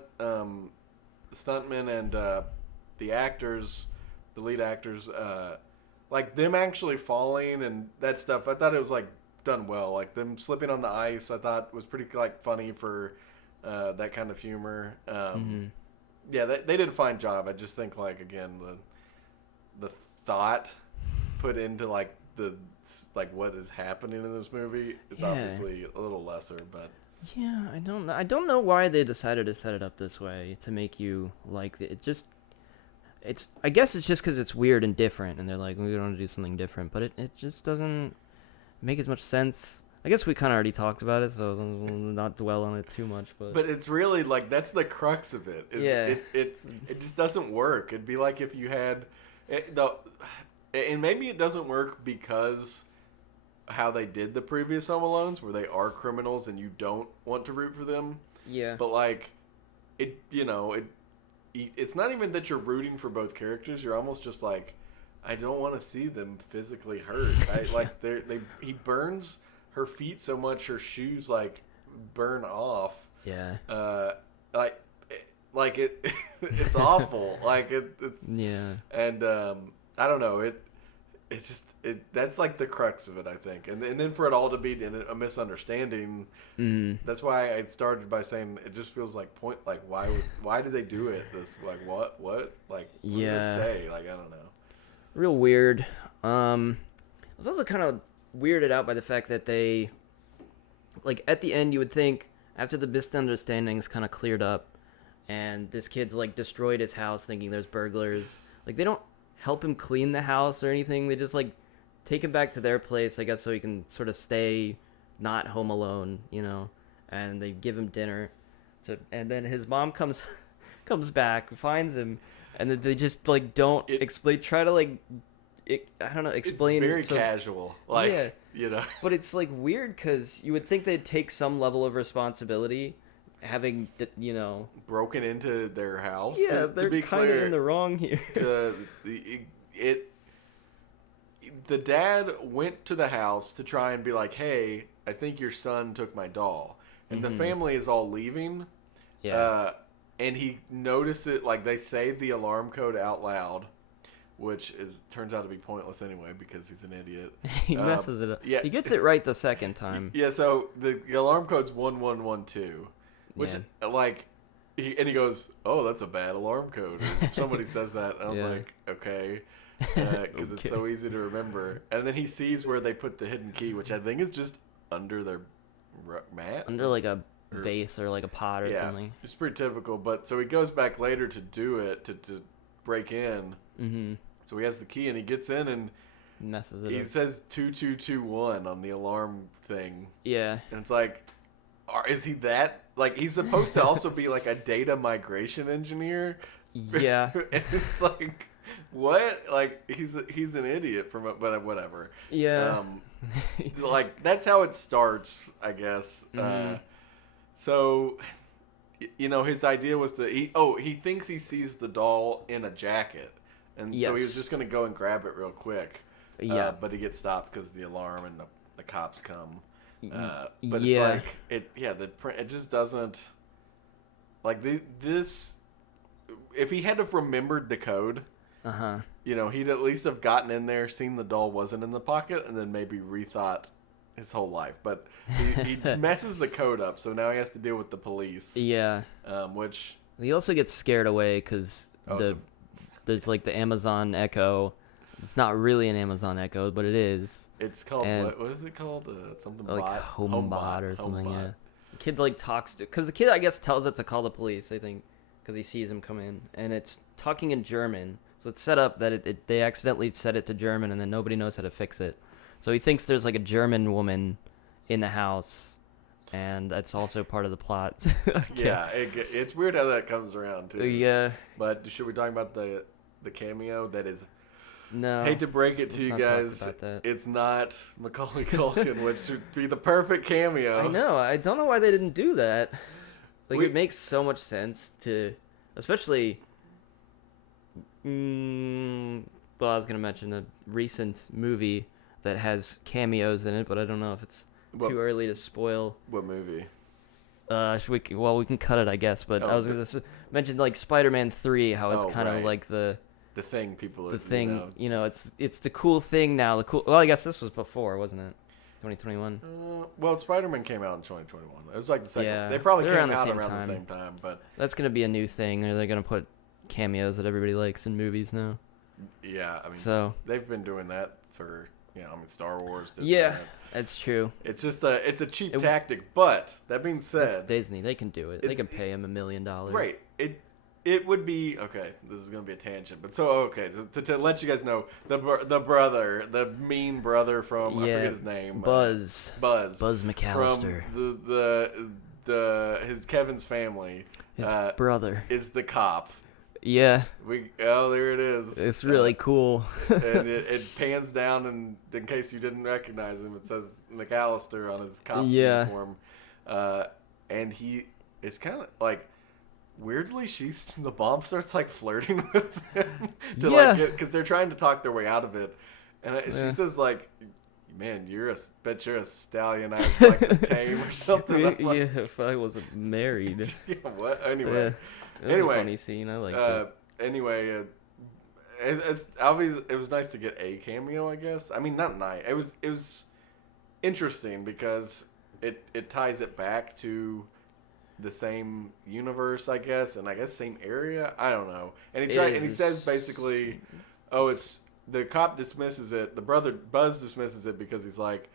stuntmen and the actors, the lead actors, like them actually falling and that stuff, I thought it was like done well. Like them slipping on the ice, I thought was pretty like funny for that kind of humor. Yeah, they did a fine job. I just think like again the thought put into like what is happening in this movie is obviously a little lesser, but yeah, I don't know why they decided to set it up this way to make you like it. I guess it's just because it's weird and different, and they're like, we want to do something different, but it just doesn't make as much sense. I guess we kind of already talked about it, so I'll not dwell on it too much. But it's really like that's the crux of it. It just doesn't work. It'd be like if you had and maybe it doesn't work because how they did the previous Home Alones, where they are criminals and you don't want to root for them. Yeah. But like, it's not even that you're rooting for both characters. You're almost just like, I don't want to see them physically hurt. He burns her feet so much her shoes like burn off. Yeah. It's awful. Yeah. And I don't know. That's like the crux of it, I think. And then for it all to be a misunderstanding, that's why I started by saying it just feels like why did they do it? What does this say? Like, I don't know. Real weird. I was also kind of weirded out by the fact that they, like, at the end you would think after the misunderstandings kind of cleared up and this kid's like destroyed his house thinking there's burglars, like they don't help him clean the house or anything. They just like take him back to their place, I guess, so he can sort of stay not home alone, and they give him dinner. And then his mom comes back, finds him, and then they just like don't explain, try to like, I don't know, explain. It's very casual, like, yeah. But it's like weird because you would think they'd take some level of responsibility, having broken into their house. Yeah, they're kind of in the wrong here. The dad went to the house to try and be like, hey, I think your son took my doll. And the family is all leaving. Yeah. And he noticed it, like they say the alarm code out loud, which turns out to be pointless anyway because he's an idiot. He messes it up. Yeah. He gets it right the second time. Yeah, so the alarm code's 1112, which he goes, oh, that's a bad alarm code. Or somebody says that, and I was like, okay. Because it's so easy to remember. And then he sees where they put the hidden key, which I think is just under their mat. Under like a vase or like a pot or something. It's pretty typical. But so he goes back later to do it, to break in. Mm-hmm. So he has the key and he gets in and messes it up. He says 2221 on the alarm thing. Yeah. And it's like, is he that? Like, he's supposed to also be like a data migration engineer. Yeah. And it's like, what? Like, he's an idiot but whatever. Yeah. Like, that's how it starts, I guess. Mm-hmm. So, his idea was he thinks he sees the doll in a jacket. And so he was just going to go and grab it real quick. Yeah. But he gets stopped because the alarm and the cops come. But it's like, it just doesn't, like, this, if he had to have remembered the code, he'd at least have gotten in there, seen the doll wasn't in the pocket, and then maybe rethought his whole life. But he messes the code up, so now he has to deal with the police. Yeah. Which he also gets scared away because there's like the Amazon Echo. It's not really an Amazon Echo, but it is. It's called what is it called? Something like bot? HomeBot or something. HomeBot. Yeah. The kid like talks to because the kid I guess tells it to call the police. I think because he sees him come in and it's talking in German. So it's set up that they accidentally set it to German and then nobody knows how to fix it. So he thinks there's like a German woman in the house, and that's also part of the plot. Okay. Yeah, it's weird how that comes around too. Yeah. But should we talk about the cameo that is? No. Hate to break it to you guys, it's not Macaulay Culkin, which should be the perfect cameo. I know. I don't know why they didn't do that. Like, it makes so much sense to, especially. Well, I was gonna mention a recent movie that has cameos in it, but I don't know if it's too early to spoil. What movie? We can cut it, I guess. But I was gonna mention like Spider-Man 3, how it's kind of like the thing people are. The thing, it's the cool thing now. Well, I guess this was before, wasn't it? 2021. Well, Spider-Man came out in 2021. It was like the second. Yeah, they probably came around out around the same time, but that's gonna be a new thing. Or they're gonna put cameos that everybody likes in movies now. Yeah, I mean, they've been doing that for Star Wars. That's true. It's just it's a cheap tactic. But that being said, it's Disney. They can do it. They can pay him $1 million. Right. It would be okay. This is gonna be a tangent, but to let you guys know, the brother, the mean brother from I forget his name, Buzz McAllister, from his Kevin's family, his brother is the cop. Yeah. There it is. It's really cool. And it pans down, and in case you didn't recognize him, it says McAllister on his cop uniform. And he is kind of like. Weirdly, the mom starts like flirting with him because they're trying to talk their way out of it, and she says like, "Man, bet you're a stallion. I was like a tame or something." Yeah, if I wasn't married. Yeah, what? Anyway, it was a funny scene. I liked it. Anyway, it was nice to get a cameo. I guess. I mean, not nice. It was interesting because it ties it back to the same universe, I guess, and I guess same area. I don't know. And he says basically, it's the cop dismisses it. The brother Buzz dismisses it because he's like,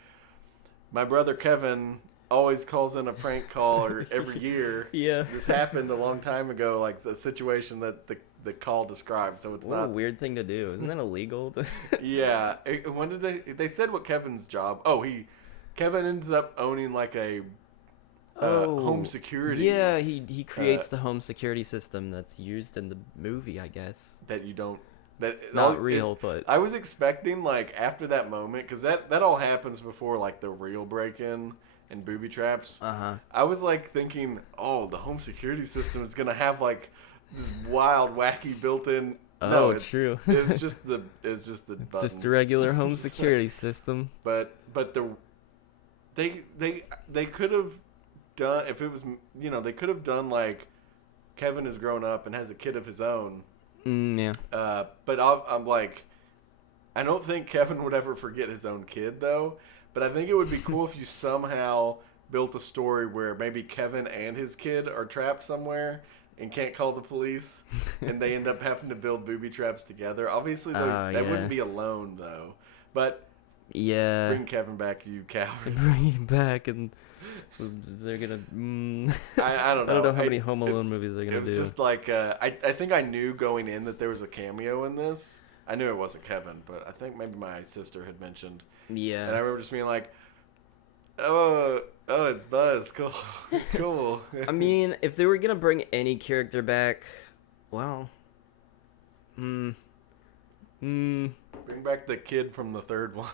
my brother Kevin always calls in a prank call every year. Yeah, this happened a long time ago, like the situation that the call described. So it's not a weird thing to do. Isn't that illegal? Yeah. When did they said what Kevin's job? Kevin ends up owning like a home security. Yeah, he creates the home security system that's used in the movie, I guess. That you don't. Not real, but I was expecting like after that moment, because that all happens before like the real break-in and booby traps. I was like thinking, the home security system is gonna have like this wild, wacky built-in. True. It's just the. It's just a regular home security system. But they could have. Done if it was they could have done like Kevin has grown up and has a kid of his own. But I'm like, I don't think Kevin would ever forget his own kid though. But I think it would be cool if you somehow built a story where maybe Kevin and his kid are trapped somewhere and can't call the police, and they end up having to build booby traps together. Obviously, they wouldn't be alone though. But bring Kevin back, you cowards. Bring him back and. They're gonna. I don't know. I don't know how many Home Alone movies they're gonna do. It's just like I think I knew going in that there was a cameo in this. I knew it wasn't Kevin, but I think maybe my sister had mentioned. Yeah. And I remember just being like, "Oh, it's Buzz. Cool, cool." I mean, if they were gonna bring any character back, well, bring back the kid from the third one.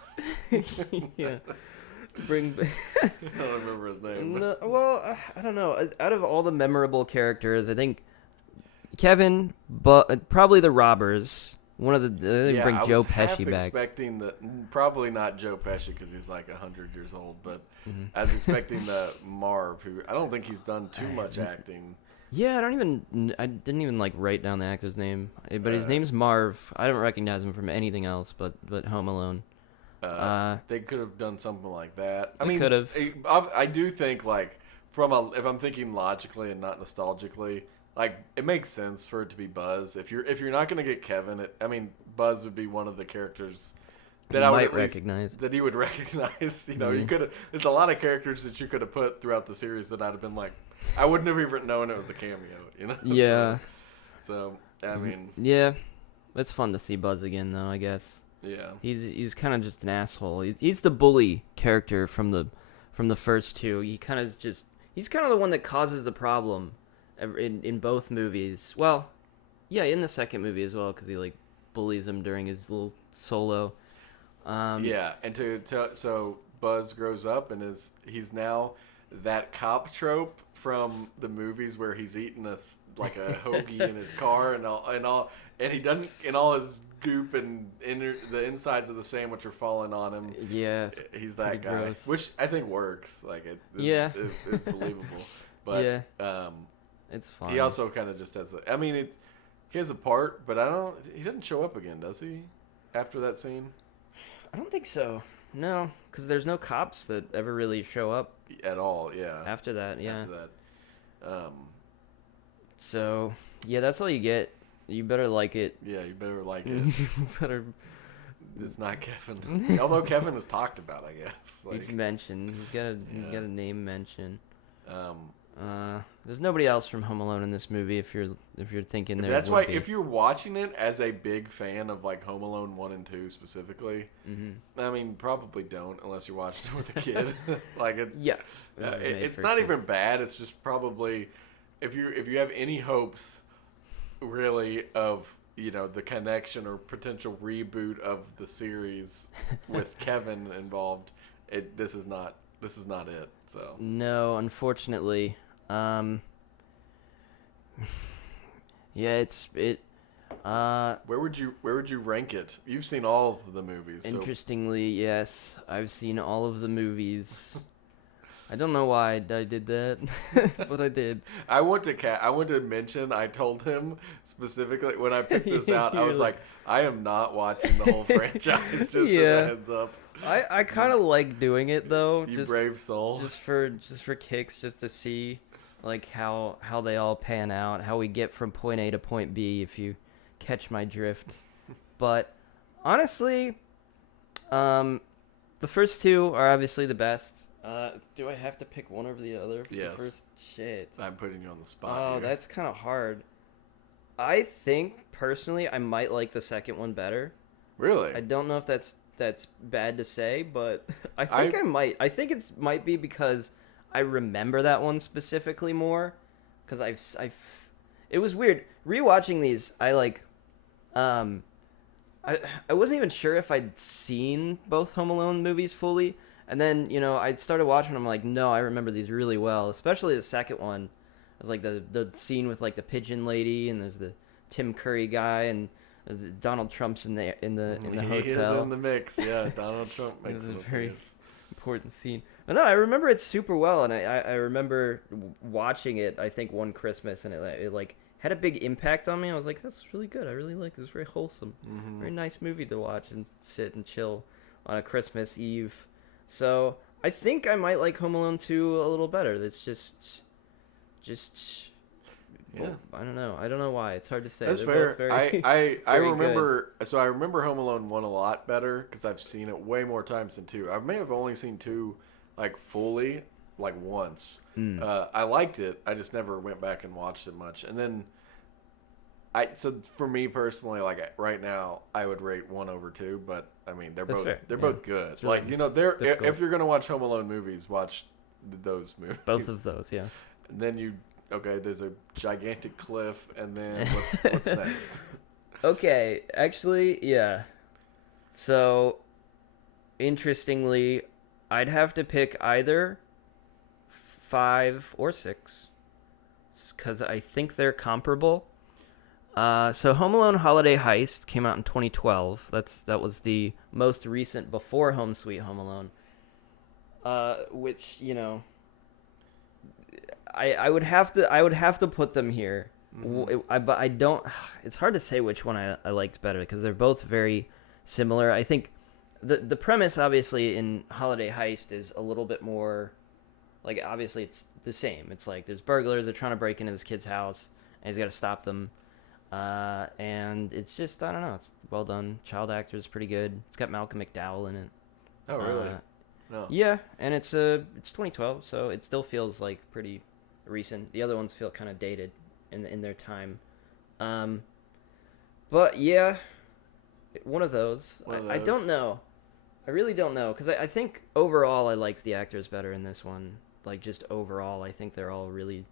Yeah. I don't remember his name. No, well, I don't know. Out of all the memorable characters, I think Kevin, but probably the robbers. One of the bring Joe Pesci back. Expecting probably not Joe Pesci because he's like 100 years old, but I was expecting the Marv, who I don't think he's done too much acting. Yeah, I didn't even like write down the actor's name, but his name's Marv. I don't recognize him from anything else but Home Alone. They could have done something like that. I They mean, could have. I do think like if I'm thinking logically and not nostalgically, like it makes sense for it to be Buzz. If you're not gonna get Kevin, I mean Buzz would be one of the characters that I would might recognize. That he would recognize. You know, Yeah. you could have. There's a lot of characters that you could have put throughout the series that I'd have been like, I wouldn't have even known it was a cameo. You know? Yeah. So I mean. Yeah, it's fun to see Buzz again, though. I guess. Yeah. He's kind of just an asshole. He's the bully character from the first two. He's kind of the one that causes the problem in both movies. Well, yeah, in the second movie as well, because he like bullies him during his little solo. Yeah, and so Buzz grows up and he's now that cop trope from the movies where he's eating a hoagie in his car and he doesn't, and all his goop and the insides of the sandwich are falling on him. Yeah, he's that guy, gross. which I think works. Like it's believable. But yeah, it's fine. He also kind of just has. He has a part, but he doesn't show up again, does he? After that scene. I don't think so. No, because there's no cops that ever really show up at all. Yeah. After that, yeah. After that. So yeah, that's all you get. You better like it. Yeah, you better like it. You better. It's not Kevin. Although Kevin is talked about, I guess. He's mentioned. He's got a name mention. There's nobody else from Home Alone in this movie. If you're thinking there. That's why if you're watching it as a big fan of like Home Alone 1 and 2 specifically, I mean probably don't unless you're watching it with a kid. Like it's not even bad. It's just probably if you have any hopes really of the connection or potential reboot of the series with Kevin involved, this is not it. So no, unfortunately. Yeah, where would you rank it? You've seen all of the movies. Interestingly, yes, I've seen all of the movies. I don't know why I did that, but I did. I want to mention. I told him specifically when I picked this out. I was like, I am not watching the whole franchise. Just as a heads up. I kind of like doing it though. You brave soul. Just for kicks, just to see like how they all pan out, how we get from point A to point B. If you catch my drift. But honestly, the first two are obviously the best. Do I have to pick one over the other? Yes. The first shit. I'm putting you on the spot. Oh, that's kind of hard. I think personally, I might like the second one better. Really? I don't know if that's bad to say, but I think I might. I think it might be because I remember that one specifically more. Because it was weird rewatching these. I wasn't even sure if I'd seen both Home Alone movies fully. And then, I started watching them, like, no, I remember these really well, especially the second one. It was like the scene with like the pigeon lady, and there's the Tim Curry guy, and Donald Trump's in the hotel. He is in the mix, yeah. Donald Trump makes this is a very important scene. But no, I remember it super well, and I remember watching it, I think, one Christmas, and it like had a big impact on me. I was like, that's really good. I really like this. It's very wholesome. Very nice movie to watch and sit and chill on a Christmas Eve. So I think I might like Home Alone 2 a little better. That's just yeah. I don't know. I don't know why. It's hard to say. That's They're fair. Both very, I remember. Good. So I remember Home Alone 1 a lot better because I've seen it way more times than 2. I may have only seen 2 like fully like once. I liked it. I just never went back and watched it much. And then so for me personally, like right now, I would rate 1 over 2. But I mean, they're both good. Really if you're gonna watch Home Alone movies, watch those movies. Both of those, yes. And then there's a gigantic cliff, and then what's next? Okay, actually, yeah. So, interestingly, I'd have to pick either 5 or 6, because I think they're comparable. So Home Alone Holiday Heist came out in 2012. That was the most recent before Home Sweet Home Alone. Which, I would have to put them here. But I don't. It's hard to say which one I liked better because they're both very similar. I think the premise obviously in Holiday Heist is a little bit more like obviously it's the same. It's like there's burglars, they're trying to break into this kid's house and he's got to stop them. And it's just I don't know, it's well done. Child actor is pretty good. It's got Malcolm McDowell in it. Oh really? No. Yeah, and it's 2012, so it still feels like pretty recent. The other ones feel kind of dated in their time. But yeah, one of those. I don't know. I really don't know because I think overall I liked the actors better in this one. Like just overall, I think they're all really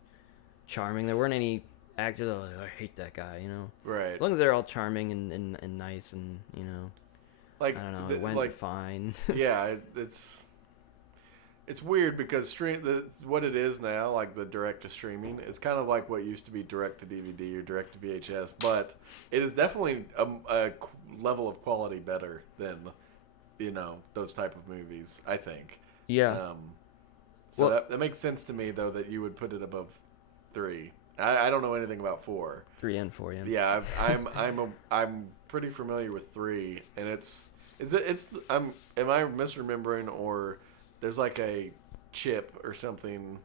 charming. There weren't any actors that were like, I hate that guy, you know. Right. As long as they're all charming and nice and you know. Like I don't know, it went fine. Yeah, it's weird because what it is now, like the direct to streaming, is kind of like what used to be direct to DVD or direct to VHS, but it is definitely a level of quality better than those type of movies, I think. Yeah. So well, that makes sense to me though that you would put it above 3. I don't know anything about 4. 3 and 4, yeah. Yeah, I'm pretty familiar with 3, and am I misremembering, or there's like a chip or something,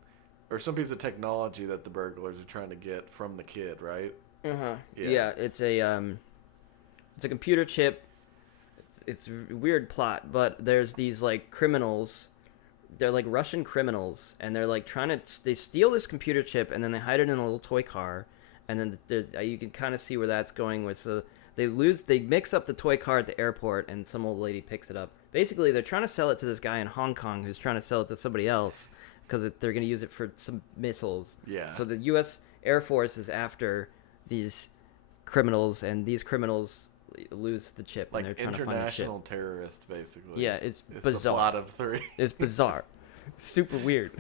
or some piece of technology that the burglars are trying to get from the kid, right? Yeah, it's a computer chip. It's a weird plot, but there's these like criminals. They're like Russian criminals, and they're like they steal this computer chip, and then they hide it in a little toy car, and then you can kind of see where that's going with. So they mix up the toy car at the airport, and some old lady picks it up. Basically, they're trying to sell it to this guy in Hong Kong who's trying to sell it to somebody else because they're going to use it for some missiles. Yeah. So the U.S. Air Force is after these criminals, and these criminals lose the chip, like and they're trying to find the chip. International terrorist, basically. Yeah, it's bizarre. The plot of 3. It's bizarre. Super weird.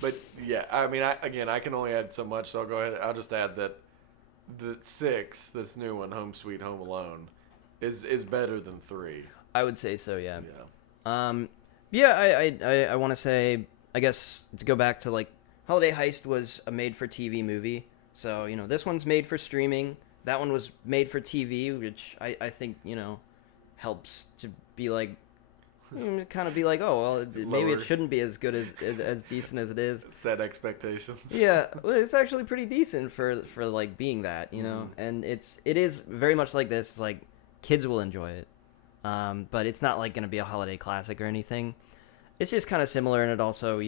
But yeah, I mean, I can only add so much, so I'll go ahead. I'll just add that the 6, this new one, Home Sweet Home Alone, is better than 3. I would say so, yeah. Yeah. I want to say, I guess to go back to like Holiday Heist was a made-for-TV movie, so this one's made for streaming. That one was made for TV, which I think helps to be like. Kind of be like, oh well, maybe it shouldn't be as good as decent as it is. Set expectations. Yeah, well, it's actually pretty decent for like being that, and it is very much like this. Like kids will enjoy it, but it's not like going to be a holiday classic or anything. It's just kind of similar, and it also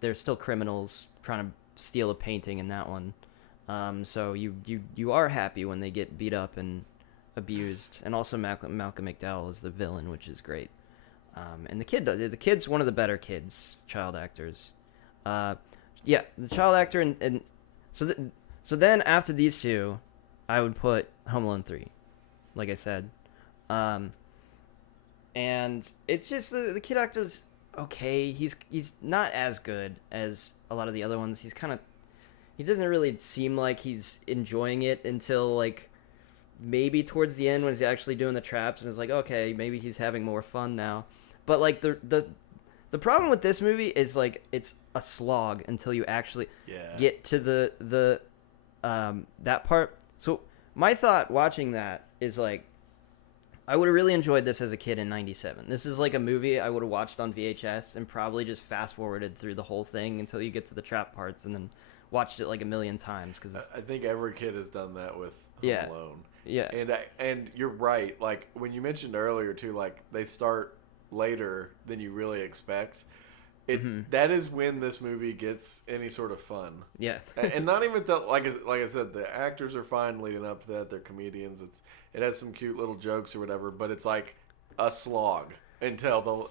there's still criminals trying to steal a painting in that one, so you are happy when they get beat up and abused, and also Malcolm McDowell is the villain, which is great. And the kid's one of the better child actors. The child actor, and so then after these two, I would put Home Alone 3, like I said. And it's just the kid actor's okay. He's not as good as a lot of the other ones. He doesn't really seem like he's enjoying it until like maybe towards the end when he's actually doing the traps, and it's like, okay, maybe he's having more fun now. But like the problem with this movie is like it's a slog until you actually get to the that part. So my thought watching that is like I would have really enjoyed this as a kid in '97. This is like a movie I would have watched on VHS and probably just fast forwarded through the whole thing until you get to the trap parts and then watched it like a million times. Cause I think every kid has done that with Home Alone. Yeah. And you're right. Like when you mentioned earlier too, like they start later than you really expect. That is when this movie gets any sort of fun. Yeah. And not even like I said, the actors are fine leading up to that. They're comedians. It has some cute little jokes or whatever, but it's like a slog until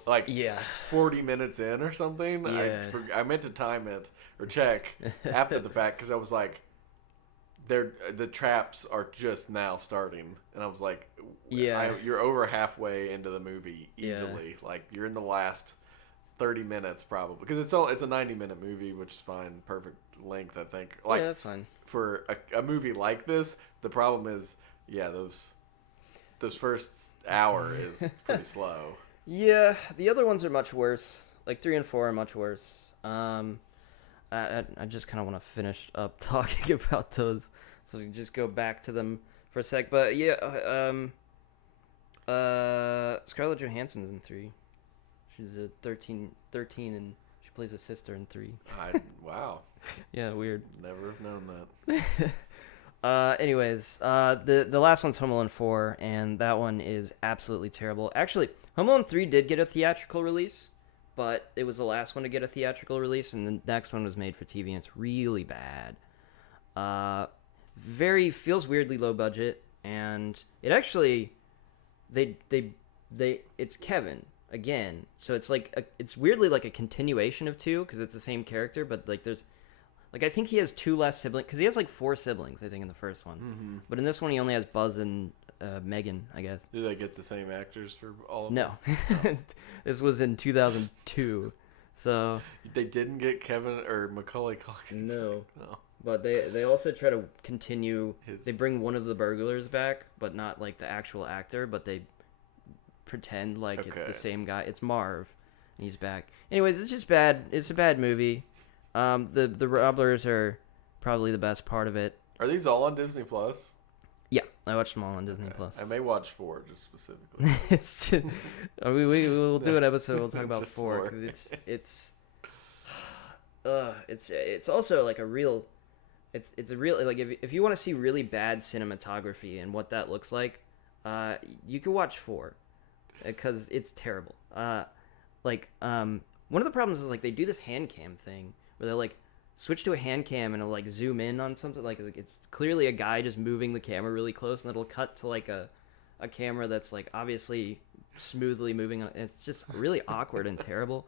40 minutes in or something. Yeah. I meant to time it or check after the fact because I was like, the traps are just now starting, and I was like, you're over halfway into the movie easily. Yeah. Like you're in the last 30 minutes probably because it's a 90-minute movie, which is fine, perfect length, I think. Like, yeah, that's fine for a movie like this. The problem is, those first hour is pretty slow. Yeah, the other ones are much worse. Like 3 and 4 are much worse. I just kind of want to finish up talking about those, so we can just go back to them for a sec. But yeah, Scarlett Johansson's in 3. She's a 13, and she plays a sister in 3. Wow. Yeah, weird. Never have known that. Anyways, the last one's Home Alone 4, and that one is absolutely terrible. Actually, Home Alone 3 did get a theatrical release, but it was the last one to get a theatrical release, and the next one was made for TV, and it's really bad. Feels weirdly low budget, and it actually, it's Kevin again, so it's like it's weirdly like a continuation of 2, because it's the same character, but like there's. Like, I think he has 2 less siblings, because he has, like, 4 siblings, I think, in the first one. Mm-hmm. But in this one, he only has Buzz and Megan, I guess. Do they get the same actors for all of them? No. Oh. This was in 2002, so... They didn't get Kevin or Macaulay Culkin? No. But they also try to continue... They bring one of the burglars back, but not, like, the actual actor, but they pretend like it's the same guy. It's Marv, and he's back. Anyways, it's just bad. It's a bad movie. The robbers are probably the best part of it. Are these all on Disney Plus? Yeah, I watched them all on Disney Plus. I may watch 4 just specifically. It's just, we'll do an episode. We'll talk about 4 because it's also like a real. It's a real like if you want to see really bad cinematography and what that looks like, you can watch 4 because it's terrible. One of the problems is like they do this hand cam thing where they'll like switch to a hand cam and it'll like zoom in on something like it's clearly a guy just moving the camera really close, and it'll cut to like a camera that's like obviously smoothly moving on. It's just really awkward and terrible.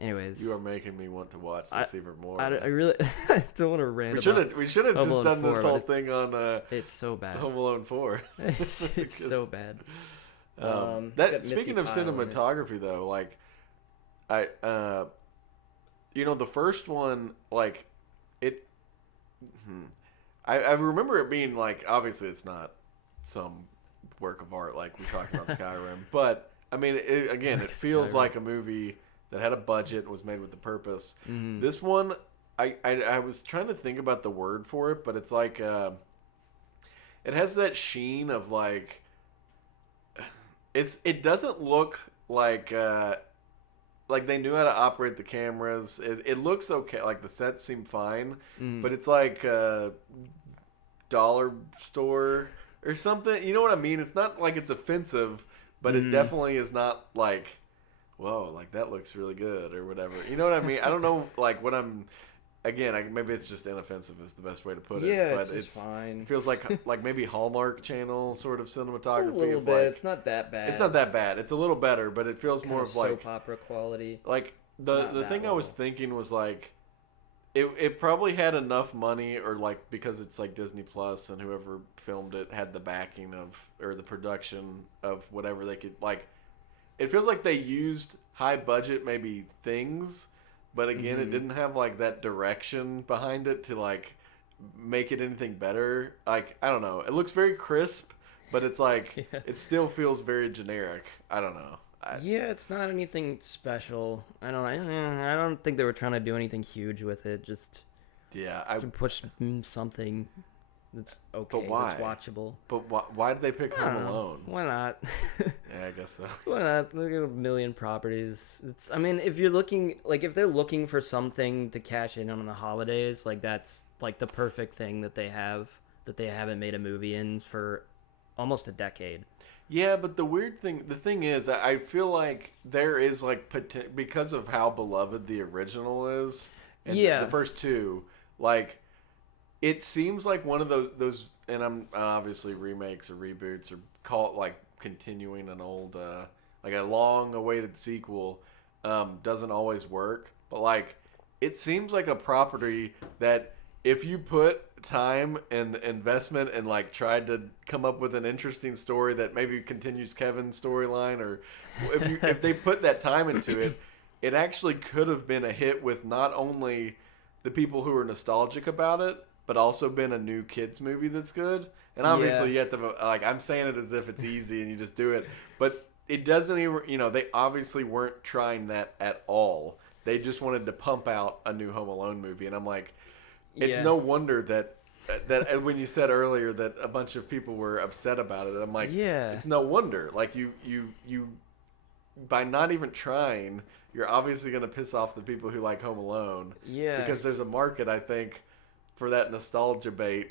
Anyways, you are making me want to watch this even more. I really I don't want to rant. We should have just done this whole thing on. It's so bad. Home Alone 4. It's so bad. Speaking of cinematography, though, like the first one, like it. I remember it being like, obviously it's not some work of art like we talked about Skyrim, but I mean, it feels like a movie that had a budget, was made with a purpose. Mm-hmm. This one, I was trying to think about the word for it, but it's like it has that sheen of like it doesn't look like they knew how to operate the cameras. It looks okay, like the sets seem fine, but it's like a dollar store or something. You know what I mean? It's not like it's offensive, but it definitely is not like, whoa, like that looks really good or whatever. You know what I mean? I don't know, like what I'm. Again, maybe it's just inoffensive is the best way to put it. Yeah, but it's fine. It feels like maybe Hallmark Channel sort of cinematography. A little bit. Like, it's not that bad. It's not that bad. It's a little better, but it feels more of like soap opera quality. Like the thing I was thinking was like, it probably had enough money, or like because it's like Disney Plus and whoever filmed it had the backing of or the production of whatever they could like. It feels like they used high budget maybe things. But again, it didn't have like that direction behind it to like make it anything better. Like, I don't know. It looks very crisp, but it's like it still feels very generic. I don't know. It's not anything special. I don't think they were trying to do anything huge with it. Just to push something that's okay. But why? That's watchable. But why did they pick Home Alone? Why not? Yeah, I guess so. Why not? Look at a million properties. I mean, if you're looking, like, if they're looking for something to cash in on the holidays, like, that's, like, the perfect thing that they haven't made a movie in for almost a decade. Yeah, but the thing is, I feel like there is, like, because of how beloved the original is, and the first two, like, it seems like one of those, and I'm obviously remakes or reboots or call it, like, continuing an old, like a long-awaited sequel, doesn't always work. But like, it seems like a property that if you put time and investment and like tried to come up with an interesting story that maybe continues Kevin's storyline, or if they put that time into it, it actually could have been a hit with not only the people who are nostalgic about it, but also been a new kids movie that's good. And obviously, you have to, like, I'm saying it as if it's easy and you just do it. But it doesn't even, they obviously weren't trying that at all. they just wanted to pump out a new Home Alone movie, and I'm like, it's Yeah. no wonder that when you said earlier that a bunch of people were upset about it, I'm like, Yeah. it's no wonder. Like you by not even trying, you're obviously going to piss off the people who like Home Alone. Yeah. Because there's a market, I think, for that nostalgia bait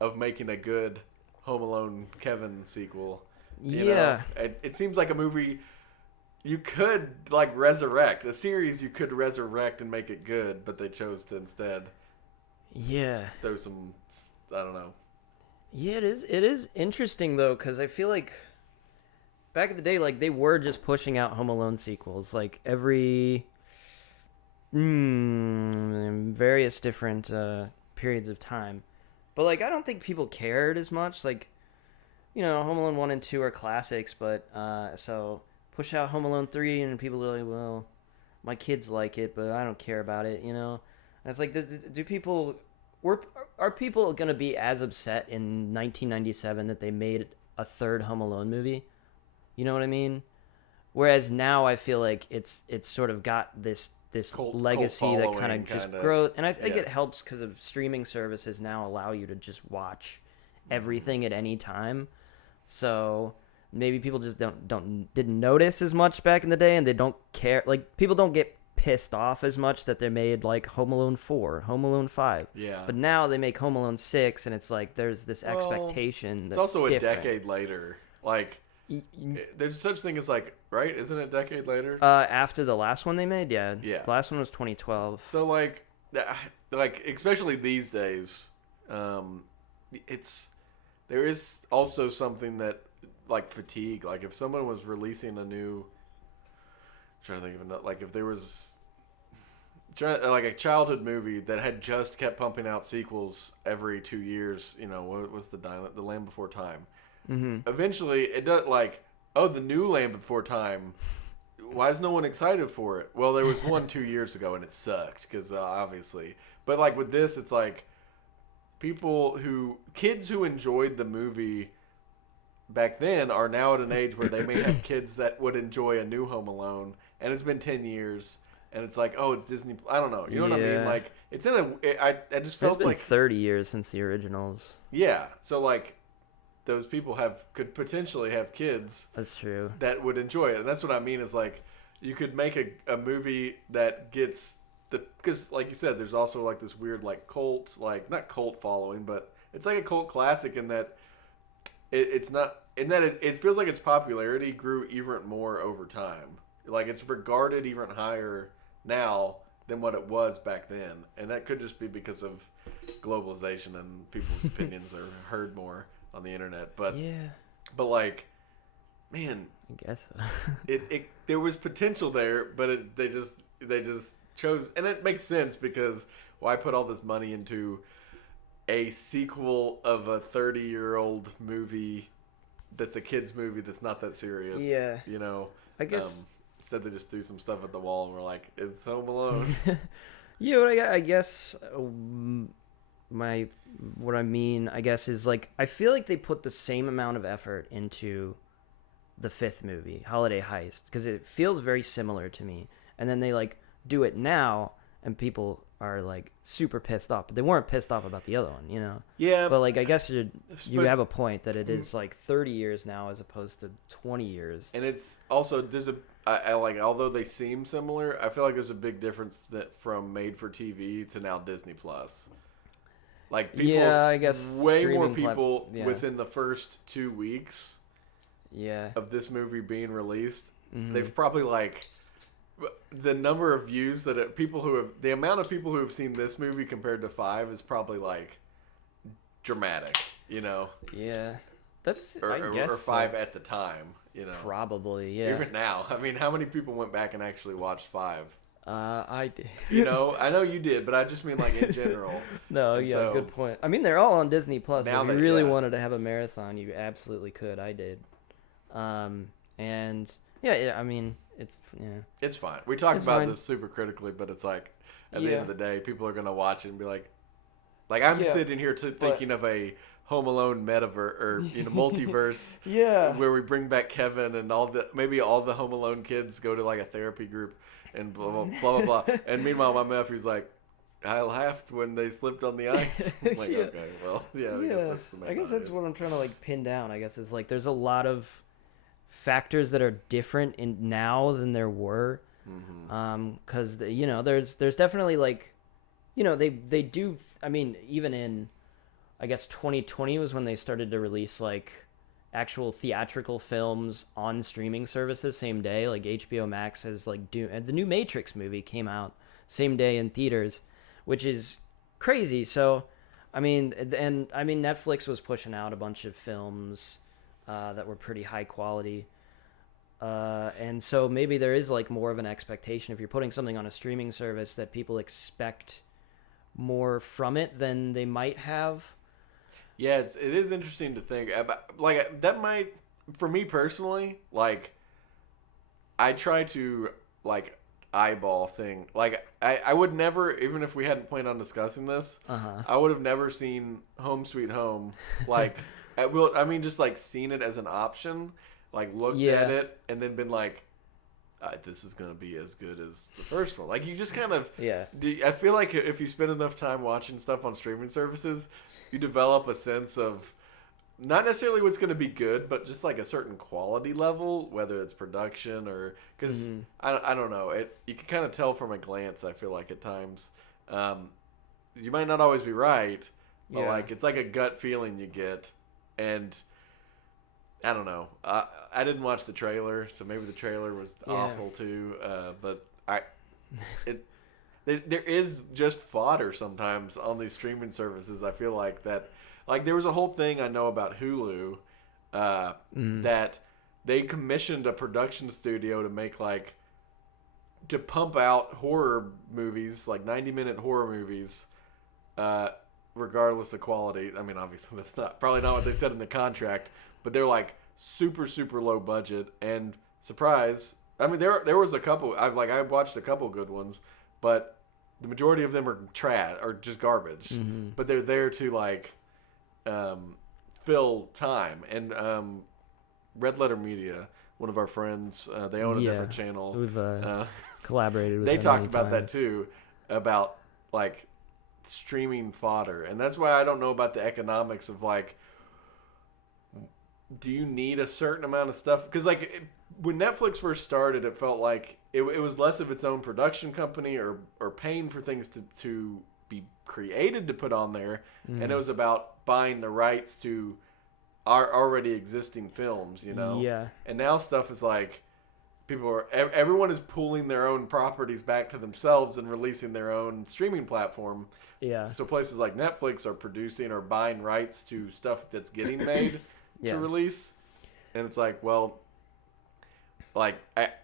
of making a good Home Alone Kevin sequel. You know? It seems like a movie you could like resurrect, a series you could resurrect and make it good, but they chose to instead throw some, I don't know. Yeah, it is interesting though, because I feel like back in the day, like they were just pushing out Home Alone sequels, like every various different periods of time. But like I don't think people cared as much. Like, you know, Home Alone 1 and 2 are classics, but so push out Home Alone 3 and people are like, well, my kids like it, but I don't care about it, you know? And it's like, do people, are people going to be as upset in 1997 that they made a third Home Alone movie? You know what I mean? Whereas now I feel like it's sort of got this legacy that kind of just grows. And I think it helps because of streaming services now allow you to just watch everything at any time. So maybe people just didn't notice as much back in the day, and they don't care. Like, people don't get pissed off as much that they made like Home Alone 4, Home Alone 5. Yeah. But now they make Home Alone 6, and it's like there's this expectation that's it's also different. a decade later. Like, there's such thing as like, right? Isn't it a decade later? After the last one they made, yeah. Yeah. The last one was 2012. So like especially these days, there is also something that like fatigue. Like if someone was releasing a new, I'm trying to think of it, like if there was like a childhood movie that had just kept pumping out sequels every 2 years, you know, what was the Land Before Time? Mm-hmm. Eventually, it does like, oh, the new Land Before Time. Why is no one excited for it? Well, there was one 2 years ago and it sucked because obviously. But like with this, it's like kids who enjoyed the movie back then are now at an age where they may have kids that would enjoy a new Home Alone, and it's been 10 years, and it's like, oh, it's Disney. I don't know. You know what I mean? Like it's I just felt it's been like 30 years since the originals. Yeah. So like, those people could potentially have kids. That's true. That would enjoy it, and that's what I mean. Is like you could make a movie that gets because like you said, there's also like this weird like cult, like not cult following, but it's like a cult classic in that it's not in that it feels like its popularity grew even more over time. Like it's regarded even higher now than what it was back then, and that could just be because of globalization and people's opinions are heard more on the internet. But like, man, I guess so. it there was potential there, but they just chose, and it makes sense because why put all this money into a sequel of a 30-year-old movie that's a kid's movie that's not that serious? Yeah, you know. I guess instead they just threw some stuff at the wall and were like, "It's Home Alone." Yeah, but I guess what I mean, I guess, is like I feel like they put the same amount of effort into the fifth movie, Holiday Heist, because it feels very similar to me. And then they like do it now, and people are like super pissed off, but they weren't pissed off about the other one, you know? Yeah. But like I guess you have a point that it is like 30 years now as opposed to 20 years. And it's also I like, although they seem similar, I feel like there's a big difference that from made for TV to now Disney Plus. Like people, I guess way more people within the first 2 weeks of this movie being released. Mm-hmm. They've probably like the number of views that the amount of people who have seen this movie compared to 5 is probably like dramatic, you know? Yeah. That's, I guess. Or 5 at the time, you know? Probably, yeah. Even now. I mean, how many people went back and actually watched 5? I did. You know, I know you did, but I just mean like in general. No, and so, good point. I mean, they're all on Disney Plus. If you really wanted to have a marathon, you absolutely could. I did. And I mean, it's fine. We talked about this super critically, but it's like at the end of the day, people are gonna watch it and be like I'm sitting here thinking of a Home Alone metaverse or multiverse, where we bring back Kevin and maybe all the Home Alone kids go to like a therapy group. and blah blah blah blah blah. And meanwhile, my nephew's like, I laughed when they slipped on the ice. I'm like, Yeah. okay, well, yeah, I guess that's what I'm trying to like pin down. I guess is like there's a lot of factors that are different in now than there were. Because there's definitely like, they do. I mean, even in, I guess 2020 was when they started to release like actual theatrical films on streaming services same day. Like HBO Max has like the new Matrix movie came out same day in theaters, which is crazy. So, I mean, Netflix was pushing out a bunch of films that were pretty high quality. And so maybe there is like more of an expectation if you're putting something on a streaming service that people expect more from it than they might have. Yeah, it is interesting to think about. Like that might, for me personally, like I try to like eyeball thing. Like I would never, even if we hadn't planned on discussing this, I would have never seen Home Sweet Home. Like I mean, just like seen it as an option. Like looked at it and then been like, this is gonna be as good as the first one. Like you just kind of I feel like if you spend enough time watching stuff on streaming services, you develop a sense of not necessarily what's gonna be good, but just like a certain quality level, whether it's production or because I don't know. You can kind of tell from a glance. I feel like at times, you might not always be right, but like it's like a gut feeling you get, and I don't know. I didn't watch the trailer, so maybe the trailer was awful too. But there is just fodder sometimes on these streaming services. I feel like that. Like there was a whole thing I know about Hulu that they commissioned a production studio to make to pump out horror movies, like 90-minute horror movies, regardless of quality. I mean, obviously that's probably not what they said in the contract. But they're like super, super low budget, and surprise. I mean, there was a couple. I watched a couple good ones, but the majority of them are trash or just garbage. But they're there to like fill time. And Red Letter Media, one of our friends, they own a different channel. We've collaborated with They them talked many about that times. too, about like streaming fodder, and that's why I don't know about the economics of like. Do you need a certain amount of stuff? Because when Netflix first started, it felt like it was less of its own production company or paying for things to be created to put on there, and it was about buying the rights to our already existing films, Yeah. And now stuff is like everyone is pulling their own properties back to themselves and releasing their own streaming platform. Yeah. So places like Netflix are producing or buying rights to stuff that's getting made. To release, and it's like, well, like that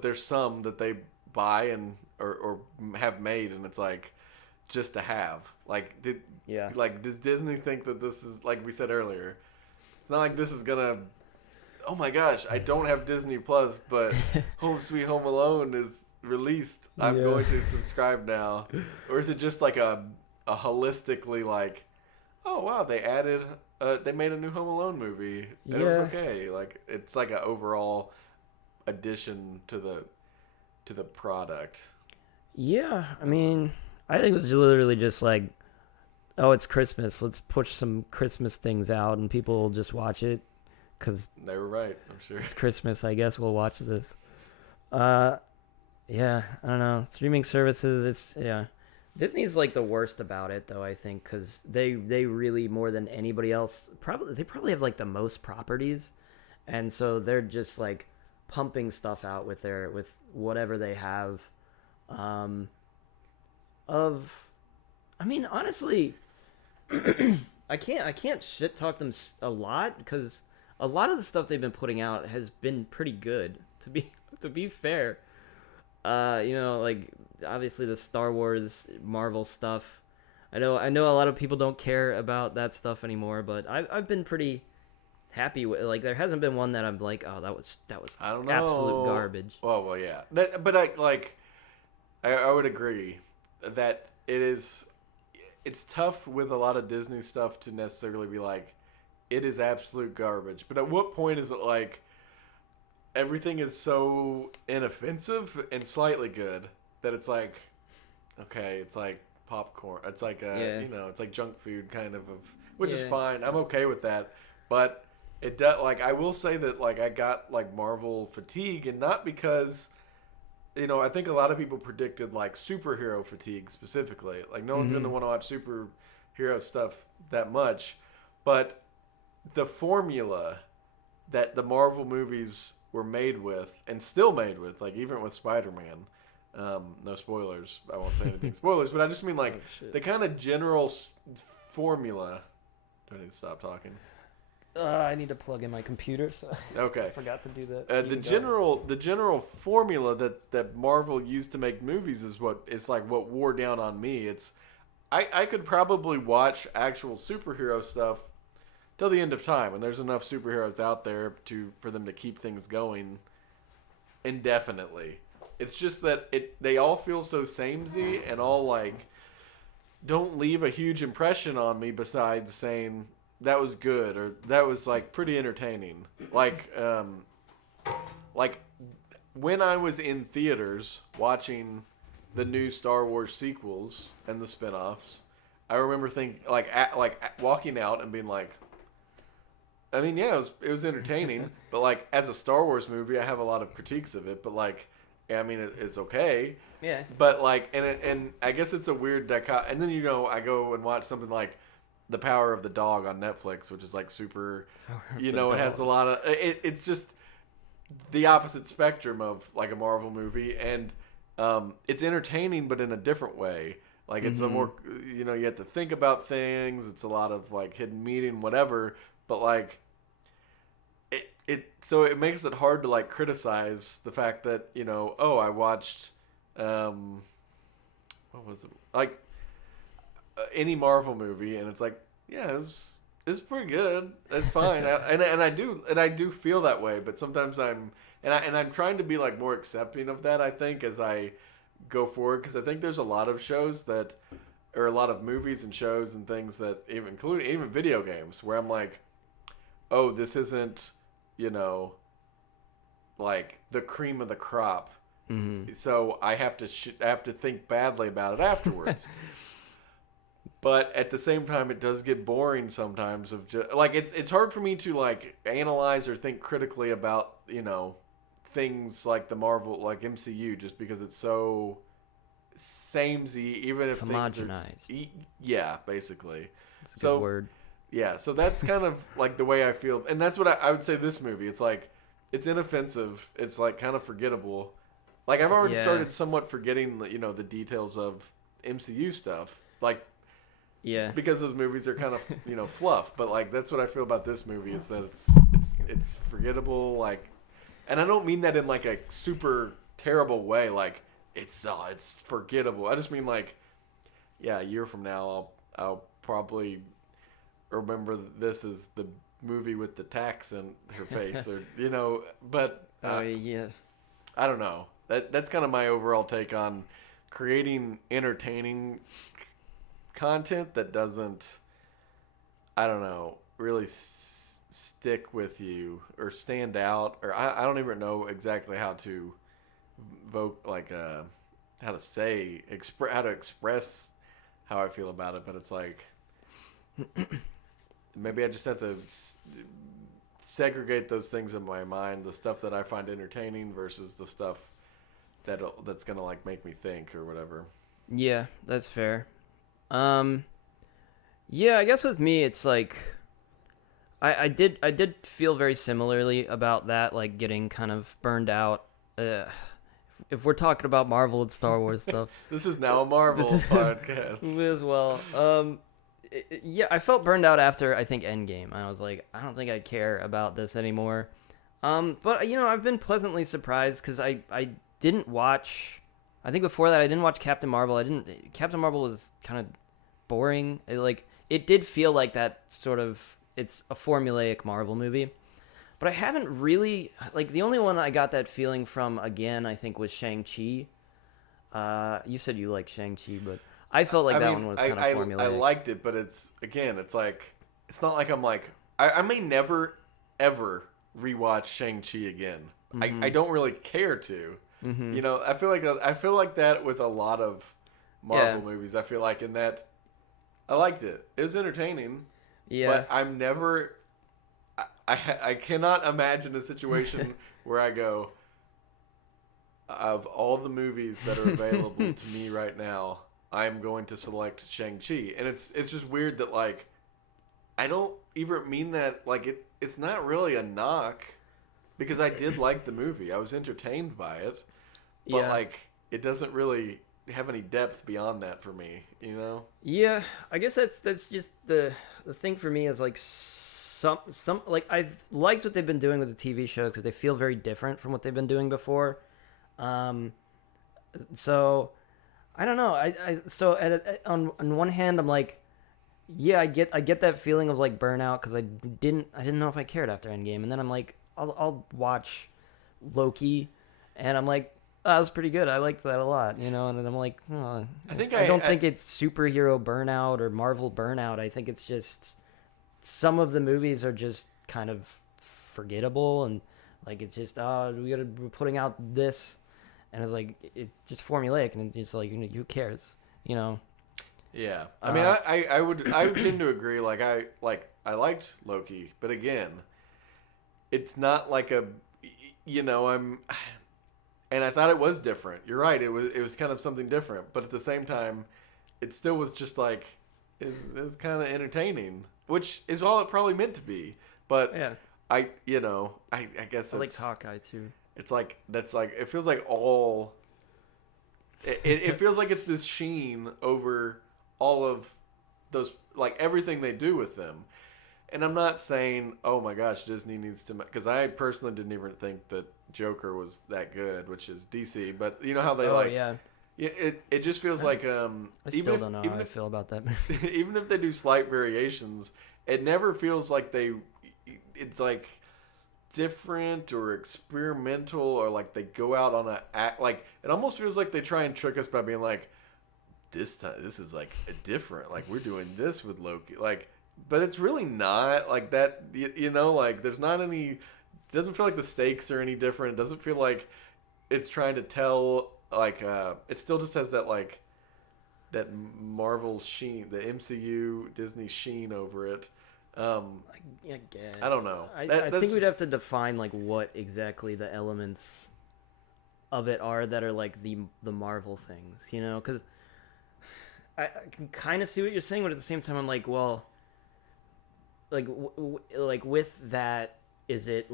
there's some that they buy and or have made, and it's like just to have. Like does Disney think that this is, like we said earlier, it's not like this is gonna, oh my gosh, I don't have Disney Plus, but Home Sweet Home Alone is released, I'm going to subscribe now. Or is it just like a holistically like, oh wow, they made a new Home Alone movie. It was okay. Like it's like an overall addition to the product. Yeah, I mean, I think it was literally just like, oh, it's Christmas. Let's push some Christmas things out, and people will just watch it because they were right. I'm sure it's Christmas. I guess we'll watch this. Yeah, I don't know. Streaming services. Disney's like the worst about it, though, I think, because they really, more than anybody else, they probably have like the most properties, and so they're just like pumping stuff out with whatever they have. I mean, honestly, I can't shit talk them a lot because a lot of the stuff they've been putting out has been pretty good. To be fair, like. Obviously the Star Wars Marvel stuff. I know a lot of people don't care about that stuff anymore, but I've been pretty happy with, like, there hasn't been one that I'm like, oh, that was I don't know, absolute garbage. Well, yeah. But I would agree that it's tough with a lot of Disney stuff to necessarily be like, it is absolute garbage. But at what point is it like, everything is so inoffensive and slightly good that it's like, okay, it's like popcorn. It's like it's like junk food kind of which is fine. I'm okay with that, but it does. Like, I will say that like I got like Marvel fatigue, and not because. I think a lot of people predicted like superhero fatigue specifically. Like no one's going to want to watch superhero stuff that much, but the formula that the Marvel movies were made with and still made with, like even with Spider-Man, no spoilers. I won't say anything spoilers, but I just mean like the kind of general formula. Do I need to stop talking? I need to plug in my computer, so okay. I forgot to do that. The general formula that Marvel used to make movies is what wore down on me. I could probably watch actual superhero stuff till the end of time, and there's enough superheroes out there for them to keep things going indefinitely. It's just that they all feel so samey and all like don't leave a huge impression on me besides saying that was good or that was like pretty entertaining. Like when I was in theaters watching the new Star Wars sequels and the spin-offs, I remember thinking walking out and being like, I mean, yeah, it was entertaining, but like as a Star Wars movie, I have a lot of critiques of it, but like, I mean, it's okay. Yeah. But like, and I guess it's a weird dichotomy. And then I go and watch something like The Power of the Dog on Netflix, which is like super, it has a lot of it's just the opposite spectrum of like a Marvel movie, and it's entertaining but in a different way. Like it's a more you have to think about things. It's a lot of like hidden meaning, whatever. But like so it makes it hard to like criticize the fact that I watched what was it like any Marvel movie, and it's like, yeah, it's pretty good. It's fine. and I do feel that way, but sometimes I'm trying to be like more accepting of that, I think, as I go forward, because I think there's a lot of shows or a lot of movies and shows and things that including even video games where I'm like, oh, this isn't, like the cream of the crop. Mm-hmm. So I have to think badly about it afterwards. But at the same time, it does get boring sometimes. Like it's hard for me to like analyze or think critically about things like the Marvel, like MCU, just because it's so samey. Even if homogenized. Yeah, basically. That's a good word. Yeah, so that's kind of like the way I feel, and that's what I would say. This movie, it's like it's inoffensive. It's like kind of forgettable. Like I've already started somewhat forgetting the details of MCU stuff. Like. Yeah. Because those movies are kind of, fluff. But, like, that's what I feel about this movie is that it's forgettable, like... And I don't mean that in, like, a super terrible way, like, it's forgettable. I just mean, like, yeah, a year from now, I'll probably remember this as the movie with the tax in her face, or, but... yeah. I don't know. That's kind of my overall take on creating entertaining content that doesn't, I don't know, really stick with you or stand out, or I don't even know exactly how to how to express how I feel about it, but it's like maybe I just have to segregate those things in my mind, the stuff that I find entertaining versus the stuff that's gonna like make me think or whatever. Yeah, that's fair. Yeah, I guess with me, it's like, I did feel very similarly about that, like getting kind of burned out. If we're talking about Marvel and Star Wars stuff, this is now a Marvel podcast as well. Yeah, I felt burned out after I think Endgame. I was like, I don't think I care about this anymore. But I've been pleasantly surprised because I didn't watch. I think before that I didn't watch Captain Marvel. Captain Marvel was kind of boring. It did feel like that sort of, it's a formulaic Marvel movie. But I haven't really, like, the only one I got that feeling from again, I think, was Shang-Chi. You said you liked Shang-Chi, but I felt like one was kind of formulaic. I liked it, but it's like, it's not like I'm like, I may never, ever rewatch Shang-Chi again. Mm-hmm. I don't really care to. Mm-hmm. You know, I feel like that with a lot of Marvel movies. I feel like in that I liked it. It was entertaining. Yeah. But I'm never. I cannot imagine a situation where I go, of all the movies that are available to me right now, I'm going to select Shang-Chi. And it's just weird that, like, I don't even mean that, like, it's not really a knock, because I did like the movie. I was entertained by it. But, like, it doesn't really have any depth beyond that for me, you know? Yeah, I guess that's just the thing for me is, like, some like, I've liked what they've been doing with the TV shows because they feel very different from what they've been doing before. So I don't know. On one hand, I'm like, yeah, I get that feeling of, like, burnout because I didn't know if I cared after Endgame, and then I'm like, I'll watch Loki, and I'm like, oh, that was pretty good. I liked that a lot, you know. And then I'm like, oh, I don't think it's superhero burnout or Marvel burnout. I think it's just some of the movies are just kind of forgettable, and, like, it's just we're putting out this, and it's like it's just formulaic, and it's just like, who cares, you know? Yeah, I mean, I would tend to agree. Like I liked Loki, but again, it's not like and I thought it was different. You're right. It was kind of something different, but at the same time, it still was just like it was kind of entertaining, which is all it probably meant to be. But Yeah, I guess I liked Hawkeye too. it's like it feels like all. It feels like it's this sheen over all of those, like, everything they do with them. And I'm not saying, oh my gosh, Disney needs to, because I personally didn't even think that Joker was that good, which is DC. But you know how they it just feels like I still don't know how I feel about that movie. Even if they do slight variations, it never feels like it's like different or experimental, or like they go out on like, it almost feels like they try and trick us by being like, this time this is like a different, like, we're doing this with Loki, like, but it's really not like that, you know, like, there's not any, it doesn't feel like the stakes are any different. It doesn't feel like it's trying to tell, like, it still just has that, like, that Marvel sheen, the MCU Disney sheen over it. I guess. I don't know. I think we'd have to define, like, what exactly the elements of it are that are, like, the Marvel things, you know? Because I can kind of see what you're saying, but at the same time, I'm like, well, like, like, with that, is it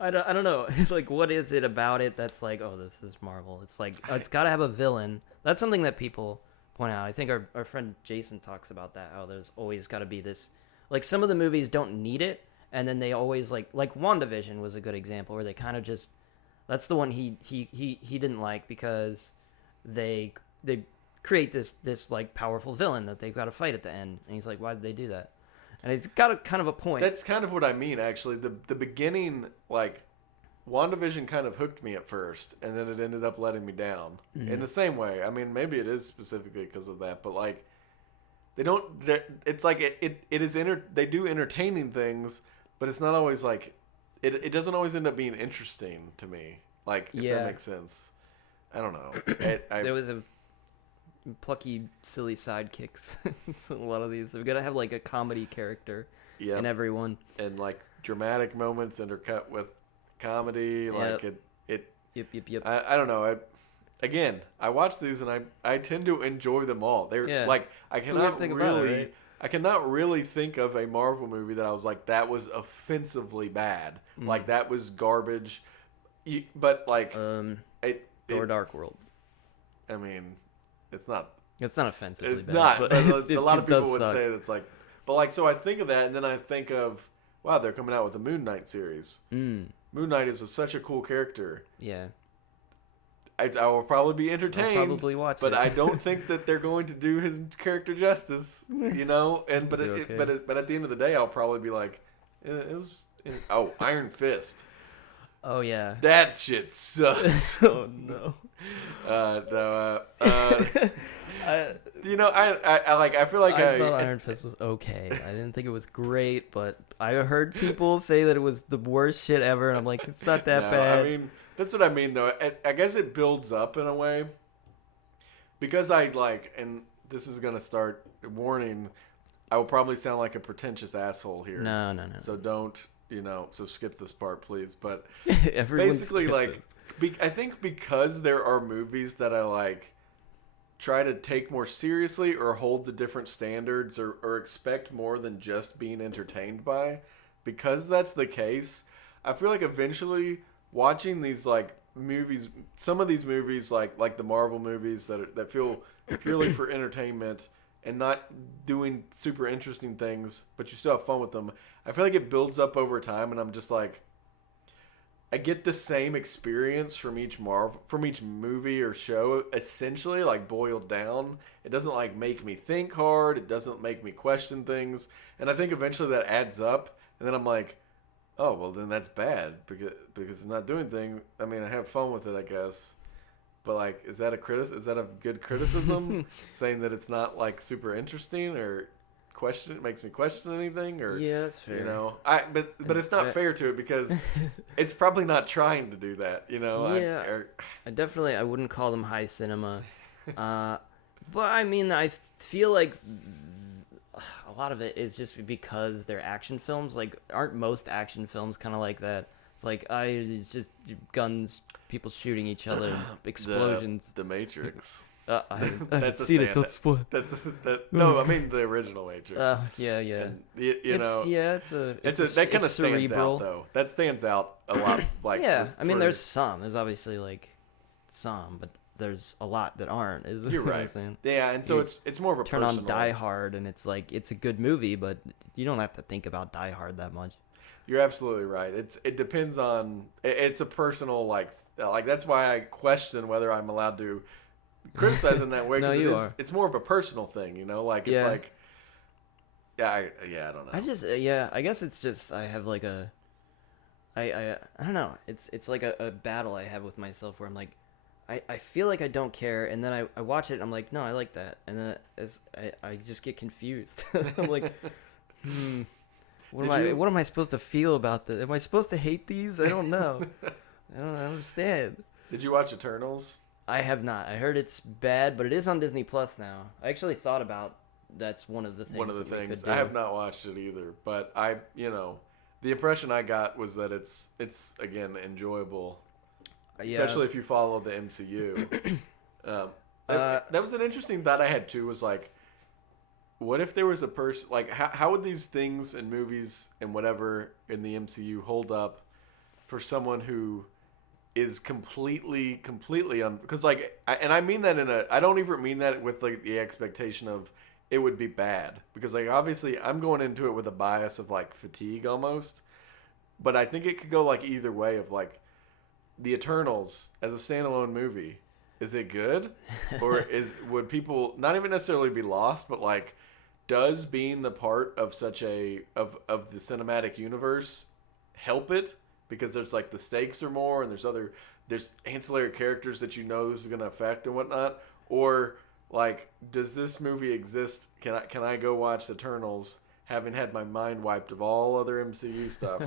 I don't know. Like, what is it about it that's like, oh, this is Marvel? It's like, it's got to have a villain. That's something that people point out. I think our friend Jason talks about that, how there's always got to be this, like, some of the movies don't need it, and then they always, like WandaVision was a good example, where they kind of just, that's the one he didn't like, because they create this like powerful villain that they've got to fight at the end, and he's like, why did they do that? And it's got a kind of a point. That's kind of what I mean, actually. The beginning, like, WandaVision kind of hooked me at first, and then it ended up letting me down. Mm-hmm. In the same way. I mean, maybe it is specifically because of that, but, like, it's like it is they do entertaining things, but it's not always like it doesn't always end up being interesting to me. Like, if that makes sense. I don't know. There was a plucky, silly sidekicks. A lot of these, they've got to have, like, a comedy character in everyone, and, like, dramatic moments intercut with comedy. Like, Yep. I don't know. I watch these and I tend to enjoy them all. They're like, I cannot really think of a Marvel movie that I was like, that was offensively bad. Like, that was garbage. But, like, Thor: Dark World. I mean, it's not offensively bad. It's not. But a lot of people would suck. say that's like, but, like, so I think of that, and then I think of, wow, they're coming out with the Moon Knight series. Moon Knight is such a cool character. Yeah. I will probably be entertained. I'll probably watch it. But I don't think that they're going to do his character justice, you know? And but at the end of the day, I'll probably be like, it was Iron Fist. Oh yeah. That shit sucks. Oh no. No. I, You know, I feel like I thought Iron Fist was okay. I didn't think it was great, but I heard people say that it was the worst shit ever, and I'm like, it's not that no, bad. I mean, that's what I mean, though. I guess it builds up in a way because I like, and this is gonna start warning. I will probably sound like a pretentious asshole here. No. So don't, so skip this part, please. But Everyone basically, skip like, this. I think because there are movies that I like try to take more seriously or hold to different standards or expect more than just being entertained by, because that's the case, I feel like eventually watching these like movies, some of these movies like the Marvel movies that feel purely for entertainment and not doing super interesting things, but you still have fun with them. I feel like it builds up over time, and I'm just like, I get the same experience from each movie or show, essentially, like boiled down. It doesn't like make me think hard. It doesn't make me question things, and I think eventually that adds up. And then I'm like, oh well, then that's bad because it's not doing thing. I mean, I have fun with it, I guess. But like, is that a good criticism? Saying that it's not like super interesting or it makes me question anything, or Yeah, that's fair. But it's not fair to it because it's probably not trying to do that, Yeah, I wouldn't call them high cinema, but I mean, I feel like a lot of it is just because they're action films. Like, aren't most action films kind of like that? It's like, it's just guns, people shooting each other, explosions. The Matrix. I haven't seen it. Don't spoil. No, I mean the original Matrix. Yeah. And, That kind of stands out though. That stands out a lot. Like there's some. There's obviously like some, but there's a lot that aren't. You're right. Yeah, and so it's more of a turn on Die Hard, and it's like it's a good movie, but you don't have to think about Die Hard that much. You're absolutely right. It depends on. It's a personal like that's why I question whether I'm allowed to criticize in that way. No, you are. It's more of a personal thing, like it's like. Yeah, I don't know. I guess it's just I have like I don't know. It's like a battle I have with myself where I'm like, I feel like I don't care, and then I watch it and I'm like, no, I like that, and then I just get confused. I'm like, what am I supposed to feel about this? Am I supposed to hate these? I don't know. I don't understand. Did you watch Eternals? I have not. I heard it's bad, but it is on Disney Plus now. I actually thought about that's one of the things. I have not watched it either, but the impression I got was that it's again enjoyable, especially if you follow the MCU. That was an interesting thought I had too. Was like, what if there was a person like how would these things and movies and whatever in the MCU hold up for someone who is completely because like I mean that I don't even mean that with like the expectation of it would be bad, because like obviously I'm going into it with a bias of like fatigue almost, but I think it could go like either way of like the Eternals as a standalone movie. Is it good, or would people not even necessarily be lost, but like does being the part of such of the cinematic universe help it? Because there's like the stakes are more, and there's ancillary characters that this is gonna affect and whatnot. Or like, does this movie exist? Can I go watch Eternals having had my mind wiped of all other MCU stuff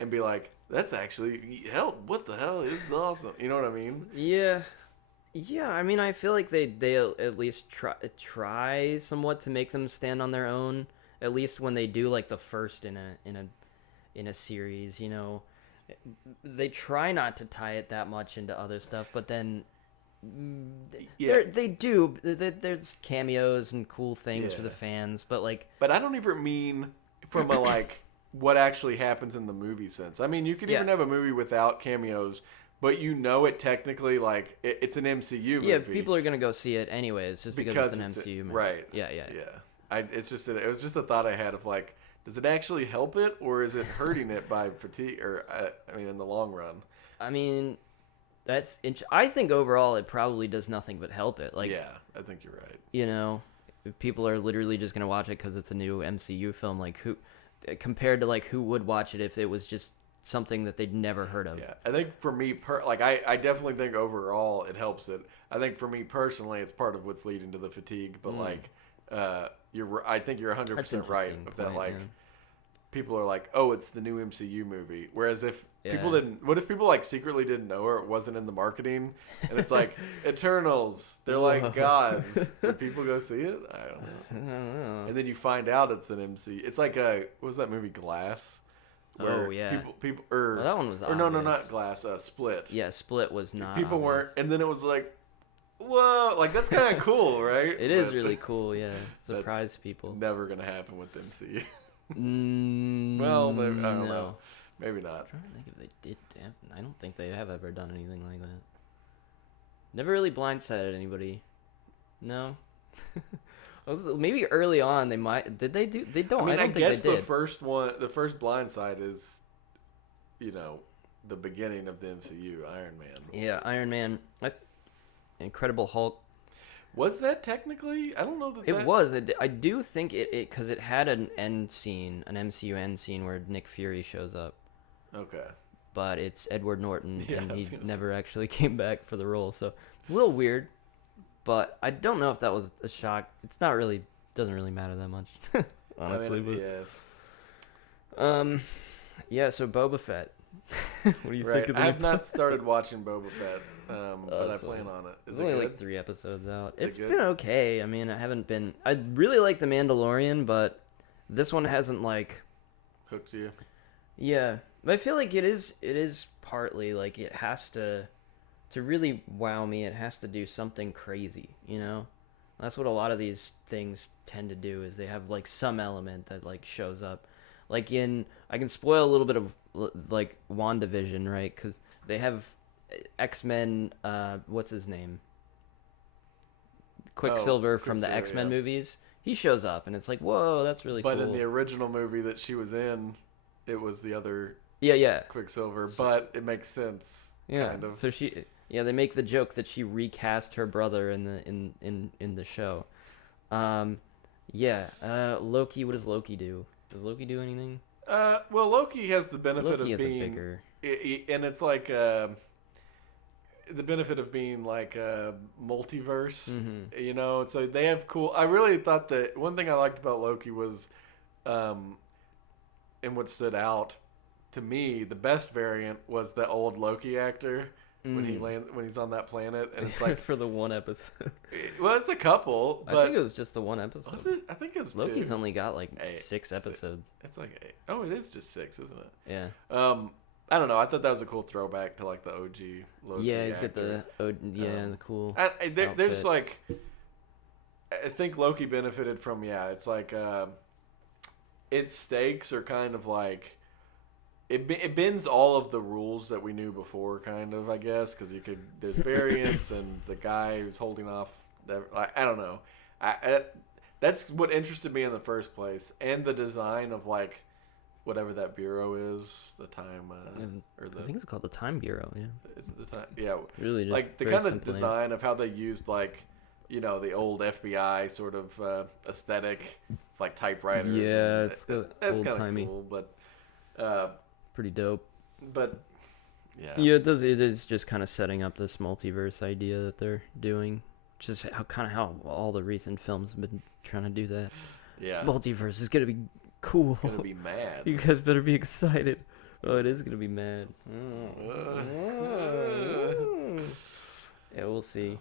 and be like, that's actually what the hell is awesome? You know what I mean? Yeah. I mean, I feel like they at least try somewhat to make them stand on their own. At least when they do like the first in a series, they try not to tie it that much into other stuff, but then they do. There's cameos and cool things for the fans, but I don't even mean from a like what actually happens in the movie sense. I mean, you could even have a movie without cameos, but it technically like it's an MCU movie. Yeah, people are gonna go see it anyways just because it's an MCU movie. Right. Yeah. It was just a thought I had of like, does it actually help it, or is it hurting it by fatigue? Or in the long run. I mean, I think overall it probably does nothing but help it. Like, yeah, I think you're right. If people are literally just gonna watch it because it's a new MCU film. Like, compared to like who would watch it if it was just something that they'd never heard of. Yeah, I think for me, I definitely think overall it helps it. I think for me personally, it's part of what's leading to the fatigue. But I think you're 100% right of that. Like, people are like, oh, it's the new MCU movie. Whereas if people didn't, what if people like secretly didn't know, or it wasn't in the marketing, and it's like Eternals, they're like gods. Would people go see it? I don't know. And then you find out it's an MCU. It's like what was that movie, Glass? Oh yeah, people that one was. Or no, not Glass. Split. Yeah, Split was not. People obvious. weren't, and then it was like, whoa, like that's kind of cool, right? It is really cool. Yeah, surprise people. Never gonna happen with MCU. Well, maybe, I don't know. Maybe not. I'm trying to think if they did. I don't think they have ever done anything like that. Never really blindsided anybody. No. Maybe early on they might. Did they do? They don't. I don't think guess they did. the first Blindside is, the beginning of the MCU, Iron Man. Yeah, Iron Man, Incredible Hulk. Was that technically? I don't know that. It was. I do think it because it had an end scene, an MCU end scene where Nick Fury shows up. Okay. But it's Edward Norton, Yeah, and he never actually came back for the role, so a little weird. But I don't know if that was a shock. It's not really. Doesn't really matter that much, honestly. Yeah. So Boba Fett. What do you think of the? I have not started watching Boba Fett, but I plan on it. There's only like 3 episodes out. It's been okay. I mean, I really like The Mandalorian, but this one hasn't like hooked you. Yeah, but I feel like it is partly like it has to really wow me. It has to do something crazy, That's what a lot of these things tend to do. Is they have like some element that like shows up. Like I can spoil a little bit of like WandaVision, right? Because they have X-Men. What's his name? Quicksilver from the X-Men movies. He shows up, and it's like, whoa, that's really cool. But in the original movie that she was in, it was the other Quicksilver. But it makes sense. Yeah. Kind of. So they make the joke that she recast her brother in the show. Loki. What does Loki do? Does Loki do anything? Well, Loki has the benefit Loki of has being a bigger, and it's like the benefit of being like a multiverse, So they have cool. I really thought that one thing I liked about Loki was, and what stood out to me, the best variant was the old Loki actor. When he's on that planet, and it's like for the one episode. Well, it's a couple. But I think it was just the one episode. Was it? I think it was Loki's 2. only got like 6 episodes. It's like 8. Oh, it is just 6, isn't it? Yeah. I don't know. I thought that was a cool throwback to like the OG Loki. Yeah, he's got the the cool. There's like, I think Loki benefited from it's like its stakes are kind of like. It bends all of the rules that we knew before, kind of, I guess, because there's variants and the guy who's holding off. I don't know. That's what interested me in the first place, and the design of like whatever that bureau is, the time I think it's called the Time Bureau. Yeah, it's the time. Yeah, really, just like the kind of design of how they used like the old FBI sort of aesthetic, like typewriters. Yeah, it's that's old timey, cool, but. Pretty dope. But yeah, it does. It is just kind of setting up this multiverse idea that they're doing. Just how all the recent films have been trying to do that. Yeah, this multiverse is gonna be cool. It's gonna be mad. You guys better be excited. Oh, it is gonna be mad. Yeah, we'll see.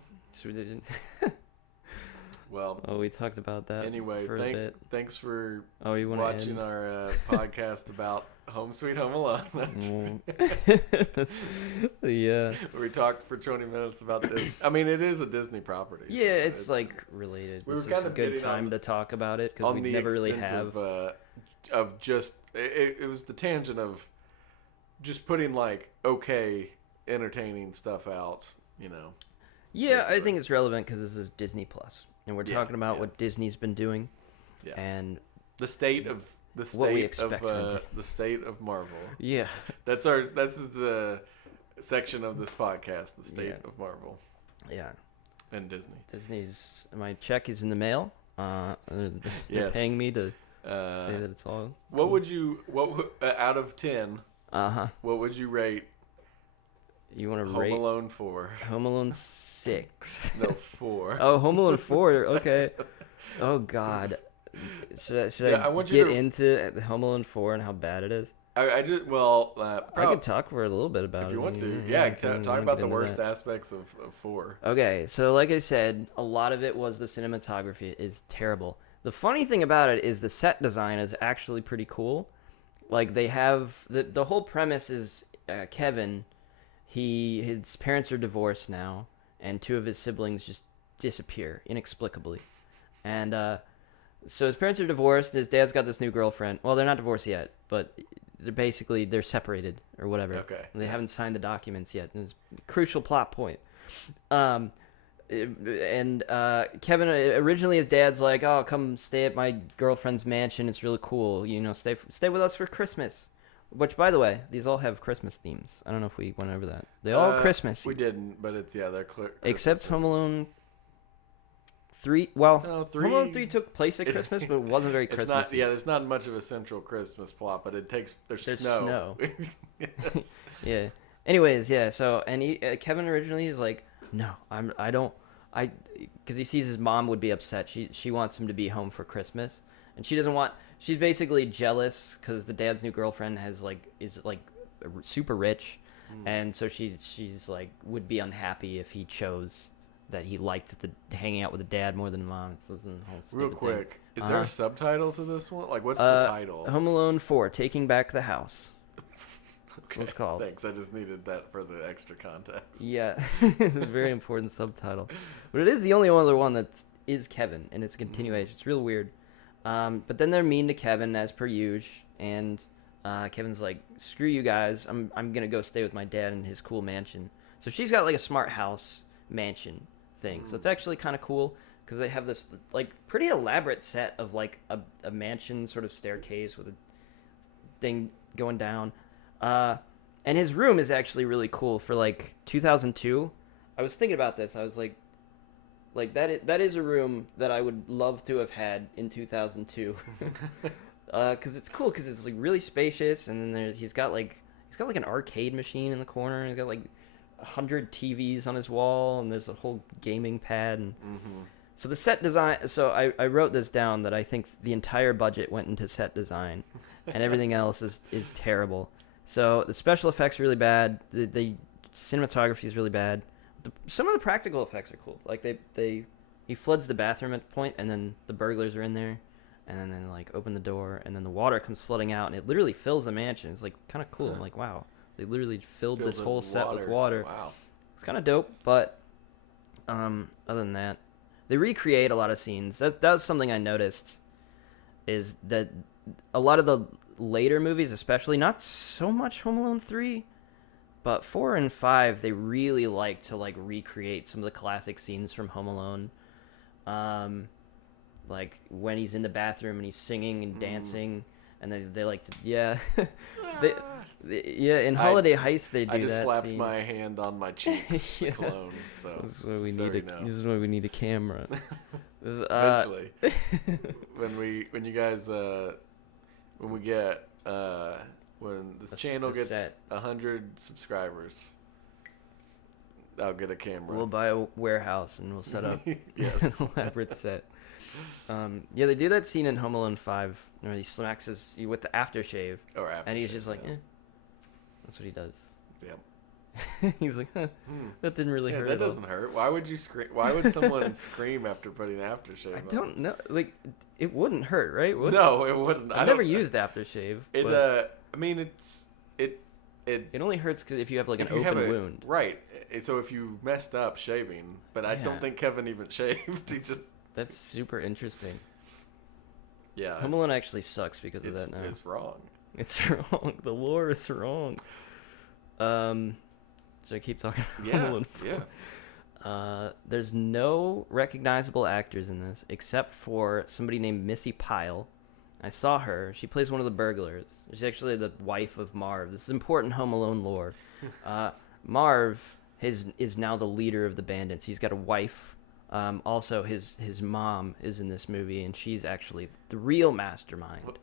Well, we talked about that. Anyway, for a bit. Thanks for watching our podcast about Home Sweet Home Alone. Yeah. We talked for 20 minutes about this. I mean, it is a Disney property. Yeah, so it's like related. This is a good time to talk about it because we never really have. Of just it was the tangent of just putting like entertaining stuff out. Yeah, I think it's relevant because this is Disney Plus, and we're talking about what Disney's been doing, and the state of what we expect from the state of Marvel. Yeah, this is the section of this podcast, the state of Marvel. Yeah, and Disney. Disney's my check is in the mail. They're paying me to say that it's all. What would out of 10? Uh-huh. What would you rate You want to Home rate Alone 4? Home Alone 6? No, 4. Oh, Home Alone 4. Okay. Oh God. Should I I want you get to. into Home Alone 4 and how bad it is? I just well. I could talk for a little bit about it if you want to. Mm-hmm. Yeah, I can talk get about the into worst that. aspects of 4. Okay, so like I said, a lot of it was the cinematography is terrible. The funny thing about it is the set design is actually pretty cool. Like they have the whole premise is Kevin. His parents are divorced now, and 2 of his siblings just disappear inexplicably, and so his parents are divorced. His dad's got this new girlfriend. Well, they're not divorced yet, but they're separated or whatever. Okay. They haven't signed the documents yet. It's a crucial plot point. And Kevin originally his dad's like, "Oh, come stay at my girlfriend's mansion. It's really cool. Stay with us for Christmas." Which, by the way, these all have Christmas themes. I don't know if we went over that. They all Christmas. We didn't, but it's they're clear. Except Home Alone 3. Well, No, Home Alone 3 took place at Christmas, but it wasn't very Christmas. There's not much of a central Christmas plot, but there's snow. Yes. Yeah. Anyways, yeah. So, and Kevin originally is like, no, because he sees his mom would be upset. She wants him to be home for Christmas, and she doesn't want. She's basically jealous because the dad's new girlfriend is super rich, and so she's like would be unhappy if he chose that he liked hanging out with the dad more than mom. It's this whole stupid Real quick, thing. Is there a subtitle to this one? Like, what's the title? Home Alone 4: Taking Back the House. That's what it's called. Thanks, I just needed that for the extra context. Yeah, it's a very important subtitle, but it is the only other one that is Kevin, and it's a continuation. It's real weird. But then they're mean to Kevin as per usual, and Kevin's like, "Screw you guys! I'm gonna go stay with my dad in his cool mansion." So she's got like a smart house mansion thing. So it's actually kind of cool because they have this like pretty elaborate set of like a mansion sort of staircase with a thing going down. And his room is actually really cool for like 2002. I was thinking about this. I was like that is a room that I would love to have had in 2002. Because it's cool because it's like really spacious, and then he's got like an arcade machine in the corner. He's got like 100 TVs on his wall, and there's a whole gaming pad. And so the set design. So I wrote this down that I think the entire budget went into set design, and everything else is terrible. So the special effects are really bad. The cinematography is really bad. Some of the practical effects are cool. Like he floods the bathroom at a point, and then the burglars are in there, and then they like open the door, and then the water comes flooding out, and it literally fills the mansion. It's like kind of cool. I'm like, wow, they literally filled this whole set with water. Wow, it's kind of dope. But other than that, they recreate a lot of scenes. That's something I noticed, is that a lot of the later movies, especially, not so much Home Alone 3, but 4 and 5, they really like to like recreate some of the classic scenes from Home Alone. Like when he's in the bathroom and he's singing and dancing, and they like to in Holiday Heist they do that. I just slapped scene. my hand on my cheeks. Yeah. Cologne. So This is why we need a camera. Eventually, when we get when this channel gets 100 subscribers, I'll get a camera. We'll buy a warehouse and we'll set up Yes. an elaborate set. Yeah, they do that scene in Home Alone 5 where he smacks with the aftershave, and he's just like, eh. That's what he does. Yeah. He's like, huh, that didn't really hurt. That doesn't hurt. Why would you scream? Why would someone scream after putting aftershave? I don't know. Like, it wouldn't hurt, right? No, it wouldn't. I've never used aftershave. I mean, it only hurts if you have like an open wound. Right. So if you messed up shaving, but I don't think Kevin even shaved. That's super interesting. Yeah. Home Alone actually sucks because of that now. It's wrong. It's wrong. The lore is wrong. So I keep talking about Home Alone 4. Yeah. There's no recognizable actors in this except for somebody named Missy Pyle. I saw her. She plays one of the burglars. She's actually the wife of Marv. This is important Home Alone lore. Marv is now the leader of the bandits. He's got a wife. Also, his mom is in this movie, and she's actually the real mastermind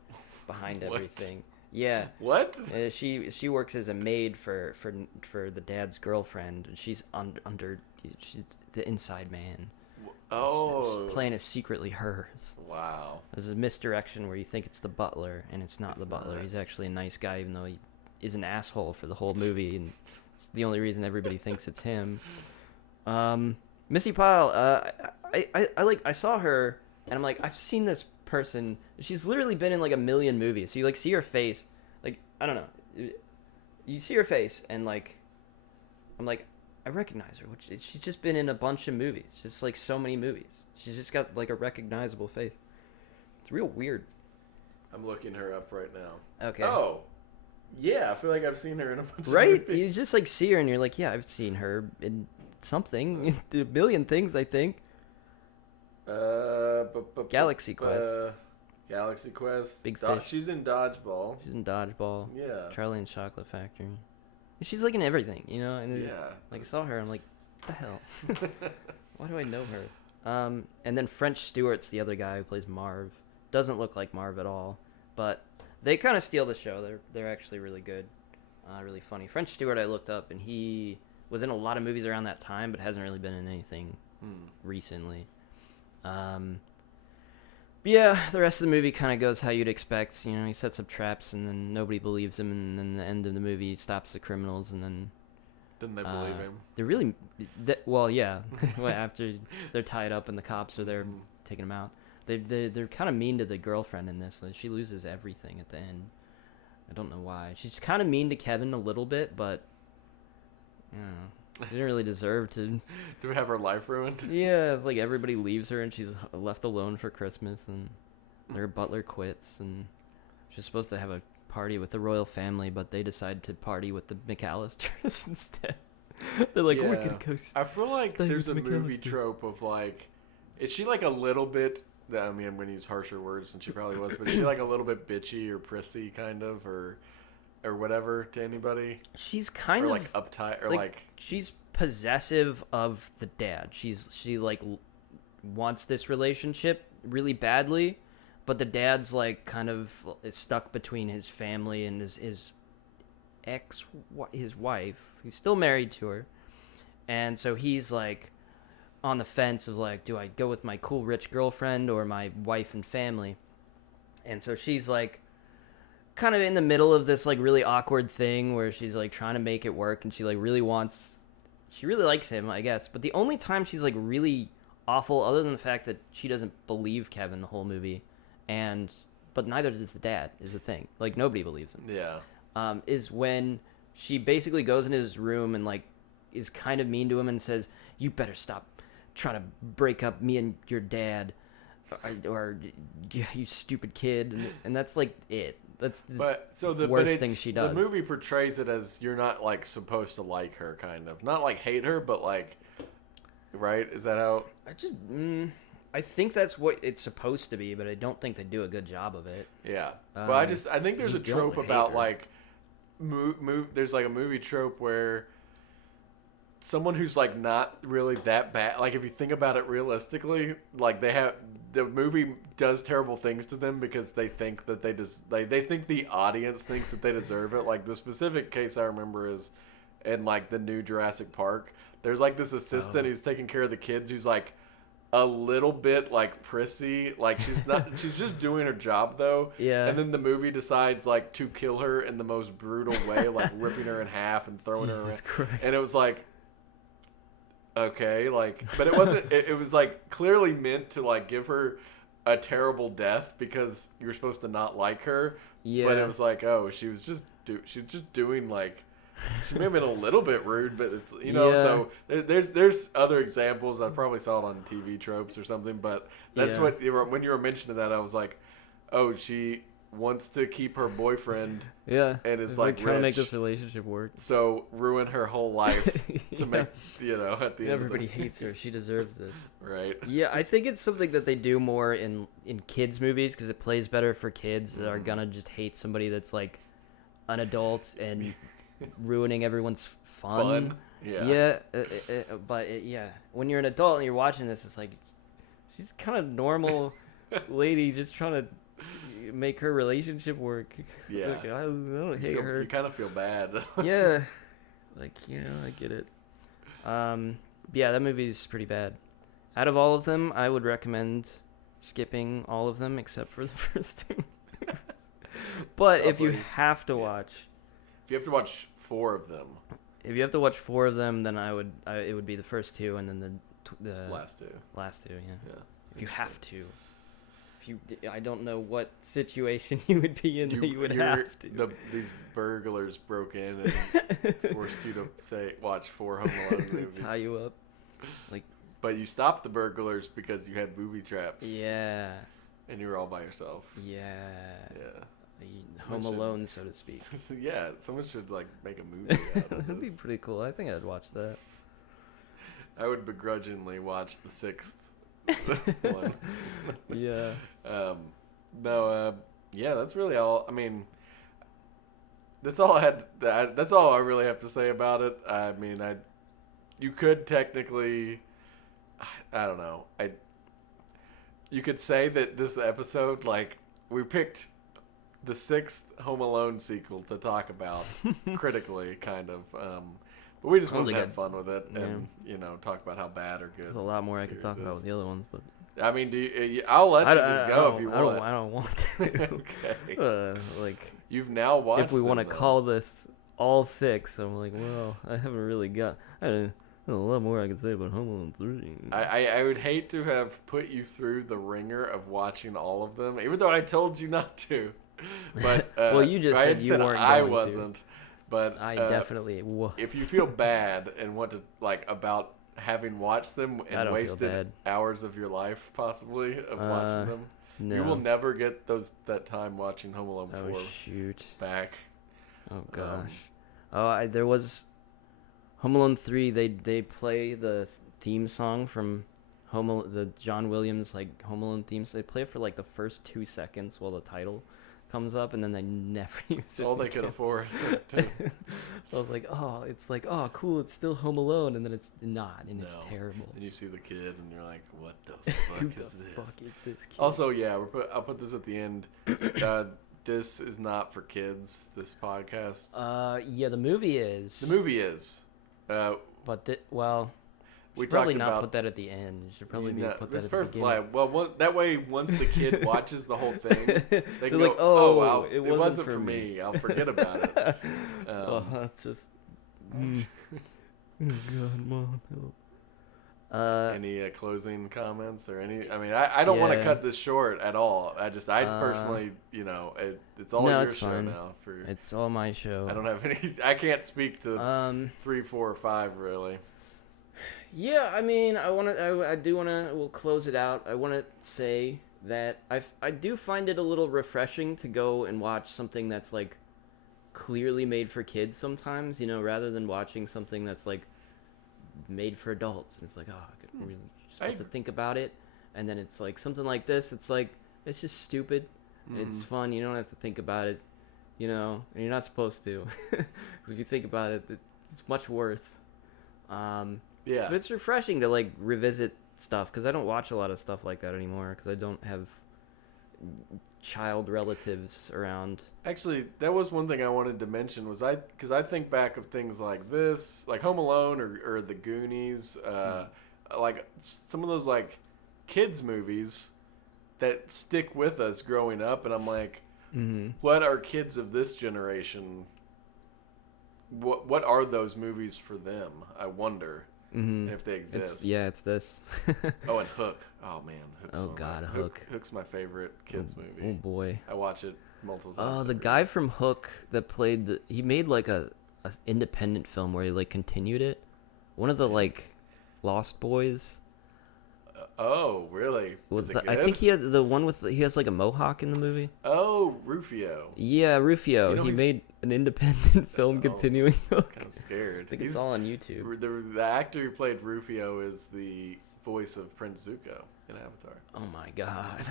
behind everything. Yeah. What? She works as a maid for the dad's girlfriend, and she's she's the inside man. Oh. She's playing is secretly hers. Wow. There's a misdirection where you think it's the butler, and it's not the butler. Not. He's actually a nice guy, even though he is an asshole for the whole movie, and it's the only reason everybody thinks it's him. Missy Pyle, I saw her, and I'm like, I've seen this person. She's literally been in like a million movies. So you like see her face, like I don't know, you see her face, and like I'm like, I recognize her. She's just been in a bunch of movies, just like so many movies. She's just got like a recognizable face. It's real weird. I'm looking her up right now. Okay. Oh, yeah. I feel like I've seen her in a bunch of right? movies. You just like see her, and you're like, yeah, I've seen her in something, a million things, I think. Galaxy Quest. Galaxy Quest. Big Fish. She's in Dodgeball. She's in Dodgeball. Yeah. Charlie and Chocolate Factory. She's like in everything, you know. And Yeah. like I saw her, I'm like, what the hell? Why do I know her? And then French Stewart's the other guy who plays Marv. Doesn't look like Marv at all, but they kind of steal the show. They're actually really good, really funny. French Stewart I looked up, and he was in a lot of movies around that time, but hasn't really been in anything recently. But yeah, the rest of the movie kind of goes how you'd expect. You know, he sets up traps, and then nobody believes him, and then the end of the movie he stops the criminals, and then didn't they believe him? They're really, well, yeah. After they're tied up and the cops are there taking them out, they're kind of mean to the girlfriend in this. Like, she loses everything at the end. I don't know why. She's kind of mean to Kevin a little bit, but you know, she didn't really deserve to. Do we have her life ruined? Yeah, it's like everybody leaves her and she's left alone for Christmas, and her butler quits, and she's supposed to have a party with the royal family, but they decide to party with the McAllisters instead. They're like, we're gonna go. I feel like there's a movie trope of like, is she like a little bit? I mean, I'm gonna use harsher words than she probably was, but is she like a little bit bitchy or prissy, kind of, or whatever to anybody? She's kind or of like uptight, or like she's possessive of the dad. She like wants this relationship really badly, but the dad's like kind of is stuck between his family and his wife. He's still married to her, and so he's like on the fence of like, do I go with my cool rich girlfriend or my wife and family? And so she's like kind of in the middle of this like really awkward thing where she's like trying to make it work, and she really likes him, I guess. But the only time she's like really awful, other than the fact that she doesn't believe Kevin the whole movie, but neither does the dad, is the thing. Like, nobody believes him. Yeah. Is when she basically goes into his room and like is kind of mean to him and says, "You better stop trying to break up me and your dad, or you stupid kid," and that's like it. That's the worst thing she does. The movie portrays it as you're not like supposed to like her, kind of, not like hate her, but like, right? Is that how? I think that's what it's supposed to be, but I don't think they do a good job of it. Yeah, but I think there's a trope about like, there's like a movie trope where someone who's like not really that bad, like if you think about it realistically, like the movie does terrible things to them because they think that they think the audience thinks that they deserve it. Like the specific case I remember is in like the new Jurassic Park. There's like this assistant who's taking care of the kids who's like a little bit like prissy, like she's just doing her job though. Yeah. And then the movie decides like to kill her in the most brutal way, like ripping her in half and throwing her around. Christ. And it was like, okay, like, but it wasn't. It was like clearly meant to like give her a terrible death because you're supposed to not like her. Yeah. But it was like, oh, she was just doing like. She may have been a little bit rude, but it's, you know, so there's other examples. I probably saw it on TV tropes or something, but that's what when you were mentioning that, I was like, oh, she wants to keep her boyfriend. Yeah. And it's like trying to make rich, this relationship work. So ruin her whole life to make, you know, at the end. Everybody hates her. She deserves this. Right. Yeah, I think it's something that they do more in kids movies because it plays better for kids that are gonna just hate somebody that's like an adult and ruining everyone's fun. Yeah. But when you're an adult and you're watching this, it's like she's kind of normal lady just trying to make her relationship work. Yeah. Like, I don't hate her. You kind of feel bad. Yeah. Like, I get it. Yeah, that movie's pretty bad. Out of all of them, I would recommend skipping all of them except for the first two. But if you have to watch... If you have to watch 4 of them... If you have to watch 4 of them, then it would be the first 2 and then the last 2. Last 2, yeah. Yeah. If you have to. I don't know what situation you would be in that you would have to. These burglars broke in and forced you to watch 4 Home Alone movies. Tie you up. But you stopped the burglars because you had booby traps. Yeah. And you were all by yourself. Yeah. Yeah. Home Alone, so to speak. Yeah, someone should make a movie out of That'd this. be pretty cool. I think I'd watch that. I would begrudgingly watch the 6th one. Yeah. Yeah, that's really all. I mean, that's all I had. That's all I really have to say about it. I mean, you could technically, I don't know. You could say that this episode, we picked the 6th Home Alone sequel to talk about critically, kind of. But we just wanted to have fun with it and, talk about how bad or good. There's a lot more I could talk about with the other ones, but... I mean, I'll let you just go if you want. I don't want to. Okay. You've now watched if we want to call this all 6, I'm like, well, I haven't really got... There's a lot more I could say about Home Alone 3. I would hate to have put you through the ringer of watching all of them, even though I told you not to. But well, you just said you weren't going to. I wasn't. But I definitely was. If you feel bad and want to about having watched them and wasted hours of your life possibly of watching them, you will never get that time watching Home Alone 4 back. Oh gosh. There was Home Alone 3. They play the theme song from the John Williams Home Alone themes. They play it for the first 2 seconds while the title comes up, and then they never use it. All they could afford. I was like, oh, cool, it's still Home Alone, and then it's not, and it's terrible. And you see the kid, and you're like, what the fuck is this? Who the fuck is this kid? Also, yeah, I'll put this at the end. This is not for kids, this podcast. Yeah, the movie is. The movie is. But, we should probably not put that at the end. You should probably put that at the beginning. Well, that way, once the kid watches the whole thing, they can go, wow, it wasn't for me. I'll forget about it. That's just... Oh, God, Mom, help. Any closing comments or any... I mean, I don't want to cut this short at all. I personally, it's all your show now. It's all my show. I don't have any... I can't speak to 3, 4, or 5, really. Yeah, I mean, we'll close it out. I want to say that I do find it a little refreshing to go and watch something that's clearly made for kids sometimes, rather than watching something that's made for adults. And it's I could really supposed to think about it. And then it's something like this. It's it's just stupid. Mm-hmm. It's fun. You don't have to think about it, and you're not supposed to. Because if you think about it, it's much worse. Yeah, but it's refreshing to revisit stuff because I don't watch a lot of stuff like that anymore because I don't have child relatives around. Actually, that was one thing I wanted to mention because I think back of things like this, like Home Alone or The Goonies, some of those kids movies that stick with us growing up, and I'm like, what are kids of this generation? What are those movies for them? I wonder. Mm-hmm. If they exist. It's this. Oh, and Hook. Oh man, Hook. Hook's my favorite kids movie. Oh boy, I watch it multiple times. Oh, the guy from Hook that played he made a independent film where he continued it. One of the Lost Boys. Oh, really? I think he had the one with he has a mohawk in the movie. Oh, Rufio. Yeah, Rufio. He made an independent film continuing Hook. I'm kind of scared. I think it's all on YouTube. The actor who played Rufio is the voice of Prince Zuko in Avatar. Oh my god.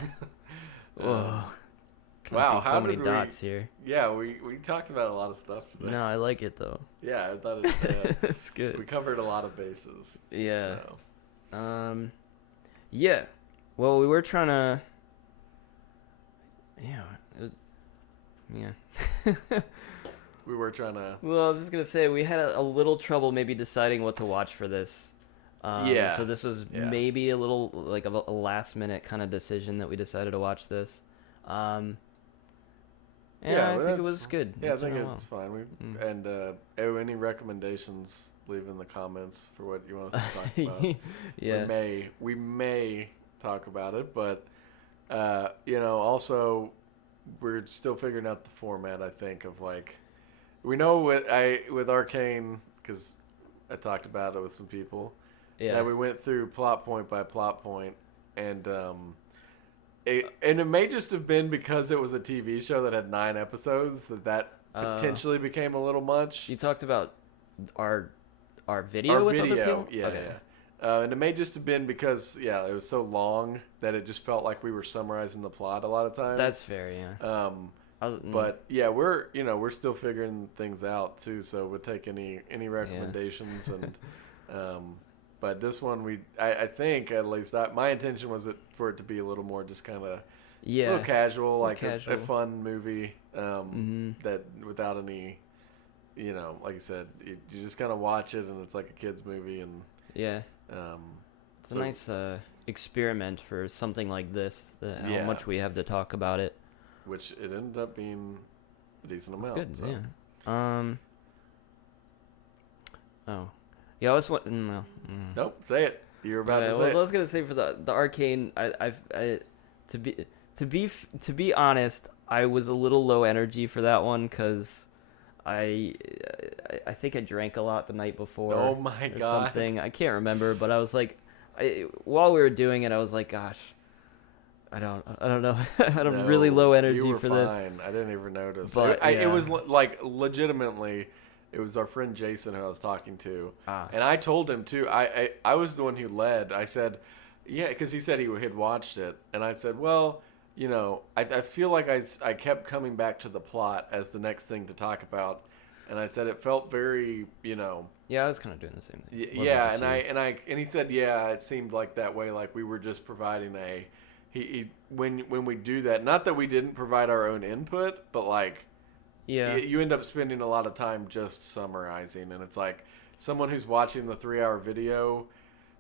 Whoa. Wow, so many dots here. Yeah, we talked about a lot of stuff today. No, I like it though. Yeah, I thought it's good. We covered a lot of bases. Yeah. Yeah. Well, we were trying to... Yeah, Yeah. We were trying to. Well, I was just gonna say we had a little trouble maybe deciding what to watch for this. Yeah. So this was maybe a little like a last minute kind of decision that we decided to watch this. I think it was good. Yeah, I think it's fine. And any recommendations, leave in the comments for what you want us to talk about. Yeah. We may talk about it, but also we're still figuring out the format. I think of like we know with Arcane because I talked about it with some people. Yeah. That we went through plot point by plot point, and it may just have been because it was a TV show that had 9 episodes that potentially became a little much. You talked about our video with other people? Yeah, okay. And it may just have been because, it was so long that it just felt like we were summarizing the plot a lot of times. That's fair, yeah. But yeah, we're still figuring things out too, so we'll take any recommendations and but this one I think at least my intention was for it to be a little more just kind of a little casual, like a fun movie that without any, like I said, you just kind of watch it and it's like a kid's movie and it's a nice experiment for something like this. How much we have to talk about it, which it ended up being a decent amount. It's good, yeah. Yeah, I was no. Nope, say it. You're about to say it. I was gonna say for the Arcane, to be honest, I was a little low energy for that one because I think I drank a lot the night before. Oh my god! Something I can't remember, but I was like, while we were doing it, I was like, gosh, I don't know. I'm really low energy you were for fine. this. I didn't even notice. But it was like legitimately. It was our friend Jason who I was talking to, and I told him too. I was the one who led. I said, yeah, because he said he had watched it, and I said, well, I feel like I kept coming back to the plot as the next thing to talk about, and I said it felt very, Yeah, I was kind of doing the same thing. Yeah, and he said, yeah, it seemed like that way, like we were just providing when we do that, not that we didn't provide our own input, but like. Yeah, you end up spending a lot of time just summarizing, and it's like someone who's watching the 3-hour video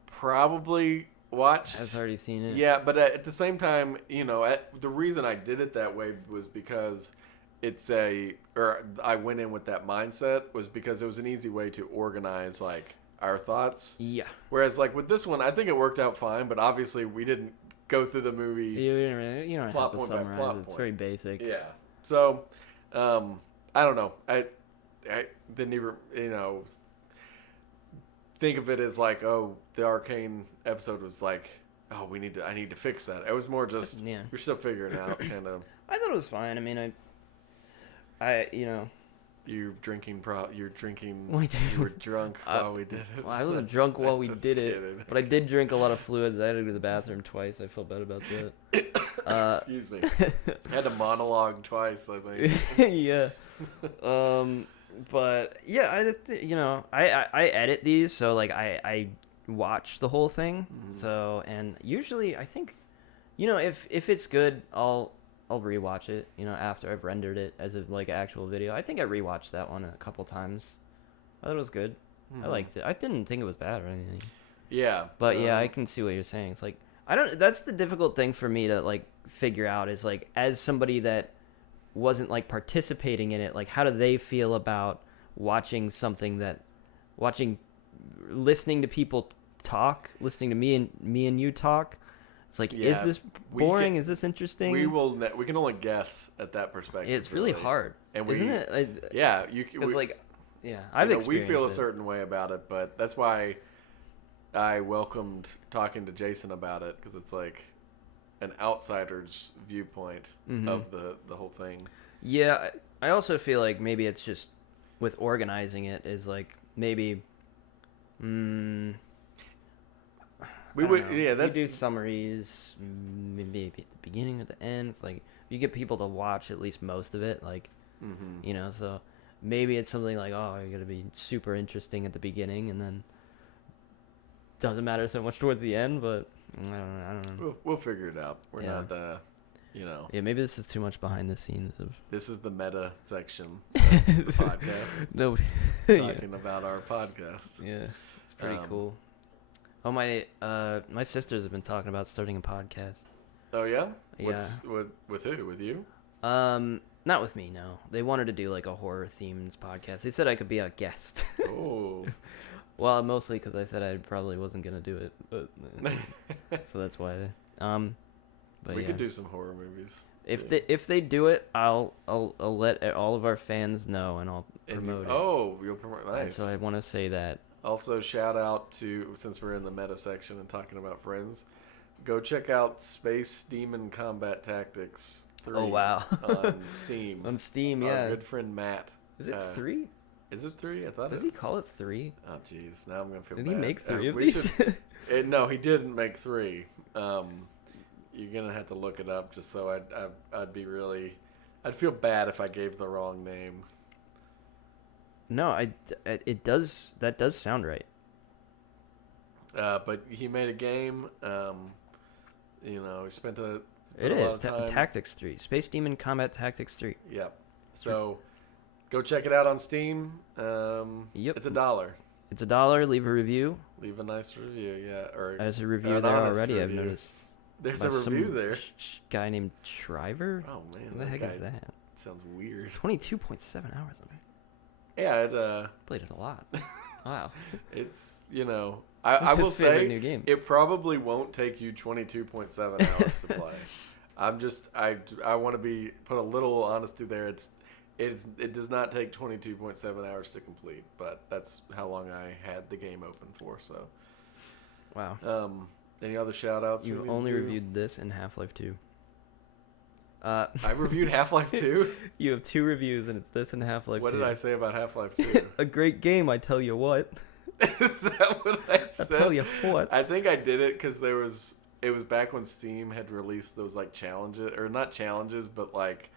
probably has already seen it. Yeah, but at the same time, the reason I did it that way was because I went in with that mindset was because it was an easy way to organize like our thoughts. Yeah. Whereas like with this one, I think it worked out fine, but obviously we didn't go through the movie. You don't have to summarize it. It's very basic. Yeah. So. I don't know. I didn't even, think of it as like, oh, the Arcane episode was like, oh, I need to fix that. It was more just, we're still figuring out, kind of. I thought it was fine. I mean, You're drinking. You were drunk while we did it. Well, I wasn't drunk while we did it, but I did drink a lot of fluids. I had to go to the bathroom twice. I felt bad about that. Excuse me. I had to monologue twice, I think. Yeah. But yeah, I edit these, so like I watch the whole thing. Mm-hmm. So, and usually I think, if it's good, I'll rewatch it, after I've rendered it as a like actual video. I think I rewatched that one a couple times. I thought it was good. Mm-hmm. I liked it. I didn't think it was bad or anything. Yeah. But I can see what you're saying. It's like that's the difficult thing for me to like figure out is like as somebody that wasn't like participating in it, like how do they feel about listening to people talk, listening to me and you talk. It's like, is this boring? Is this interesting? We can only guess at that perspective. It's really hard, isn't it? I've experienced we feel a certain way about it, but that's why I welcomed talking to Jason about it, because it's like an outsider's viewpoint of the whole thing. Yeah, I also feel like maybe it's just with organizing it is like maybe. We do summaries maybe at the beginning or the end. It's like you get people to watch at least most of it, like so maybe it's something like, oh, you're gonna be super interesting at the beginning and then doesn't matter so much towards the end. But I don't know. We'll figure it out. We're not You know. Yeah, maybe this is too much behind the scenes of. This is the meta section of the podcast. No. Talking about our podcast. Yeah, it's pretty cool. Oh, my sisters have been talking about starting a podcast. Oh yeah? Yeah. With who? With you? Not with me, no. They wanted to do like a horror themed podcast. They said I could be a guest. Oh. Well, mostly because I said I probably wasn't gonna do it, but so that's why. But we yeah. could do some horror movies. If they do it, I'll let all of our fans know and I'll promote it. Oh, you'll promote. Nice. So I want to say that. Also, shout out to, since we're in the meta section and talking about friends, go check out Space Demon Combat Tactics 3. Oh wow. On Steam. On Steam, yeah. Our good friend Matt. Is it 3? Is it 3? I thought. Does he call it 3? Oh jeez, now I'm gonna feel Did bad. he make 3 of these? No, he didn't make 3. You're gonna have to look it up just so I'd be really, I'd feel bad if I gave the wrong name. No, that does sound right. But he made a game. You know, he spent a It lot is of time. Tactics 3, Space Demon Combat Tactics 3. Yep. So, go check it out on Steam. Yep. It's $1. It's $1. Leave a review. Leave a nice review, yeah. Or There's a review an there honest already. I've review. noticed. There's by a review some there. Guy named Shriver. Oh man, What the heck is that? Sounds weird. 22.7 hours on it. Yeah, Played it a lot. Wow. it's I will His favorite say new game. it probably won't take you 22.7 hours to play. I want to put a little honesty there. It does not take 22.7 hours to complete, but that's how long I had the game open for. So, Wow. Any other shout outs? You only reviewed this and Half-Life 2. I reviewed Half-Life 2. You have 2 reviews and it's this and Half-Life 2. What did I say about Half-Life 2? A great game, I tell you what. Is that what I said? I tell you what. I think I did it because it was back when Steam had released those like challenges, or not challenges, but like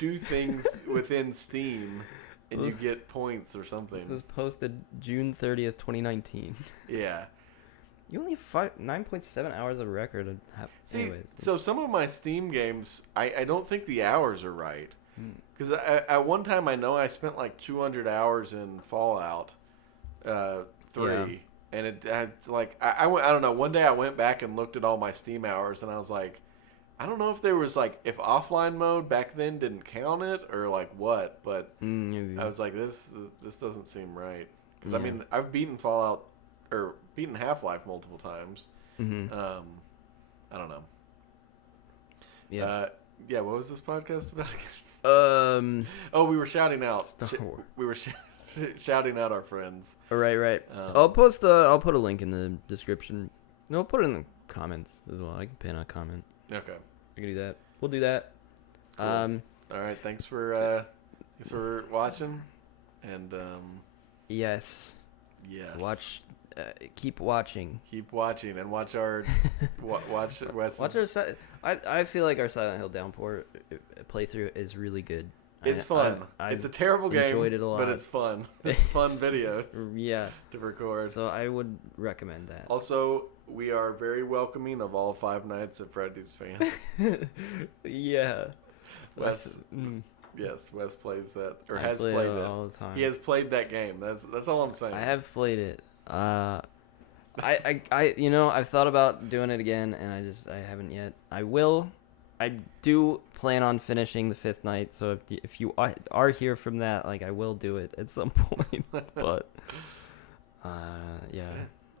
do things within Steam and you get points or something. This is posted June 30th, 2019. Yeah. You only have 9.7 hours of record. See, anyways. so some of my Steam games, I don't think the hours are right. Because at one time I know I spent like 200 hours in Fallout 3. Yeah. And it had like, I don't know, one day I went back and looked at all my Steam hours and I was like, I don't know if there was like, if offline mode back then didn't count it or like what, but I was like, this doesn't seem right. Because I mean, I've beaten Fallout, or beaten Half-Life multiple times. Mm-hmm. I don't know. Yeah. Yeah, what was this podcast about again? Oh, we were shouting out. Star Wars. We were shouting out our friends. Right. I'll put a link in the description. No, I'll put it in the comments as well. I can pin a comment. Okay. I can do that. We'll do that. Cool. All right. Thanks for watching. And yes. Yes. Keep watching. Keep watching and watch our watch our. I feel like our Silent Hill Downpour playthrough is really good. It's fun. It's a terrible game, enjoyed it a lot. but it's fun. It's fun videos. Yeah. To record. So I would recommend that. Also, we are very welcoming of all Five Nights at Freddy's fans. Yeah. Yes, Wes plays that, or I has play played it it all the time. He has played that game. That's all I'm saying. I have played it. I've thought about doing it again, and I haven't yet. I will. I do plan on finishing the 5th night, so if you are here from that, like, I will do it at some point. But yeah.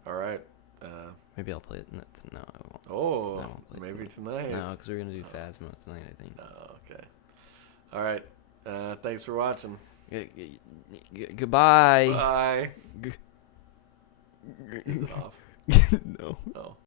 All right. Maybe I'll play it. No, I won't. Oh, I won't play it maybe tonight. No, because we're gonna do Phasma tonight, I think. Oh, okay. All right. Thanks for watching. Goodbye. Bye. Is it off? No. Oh.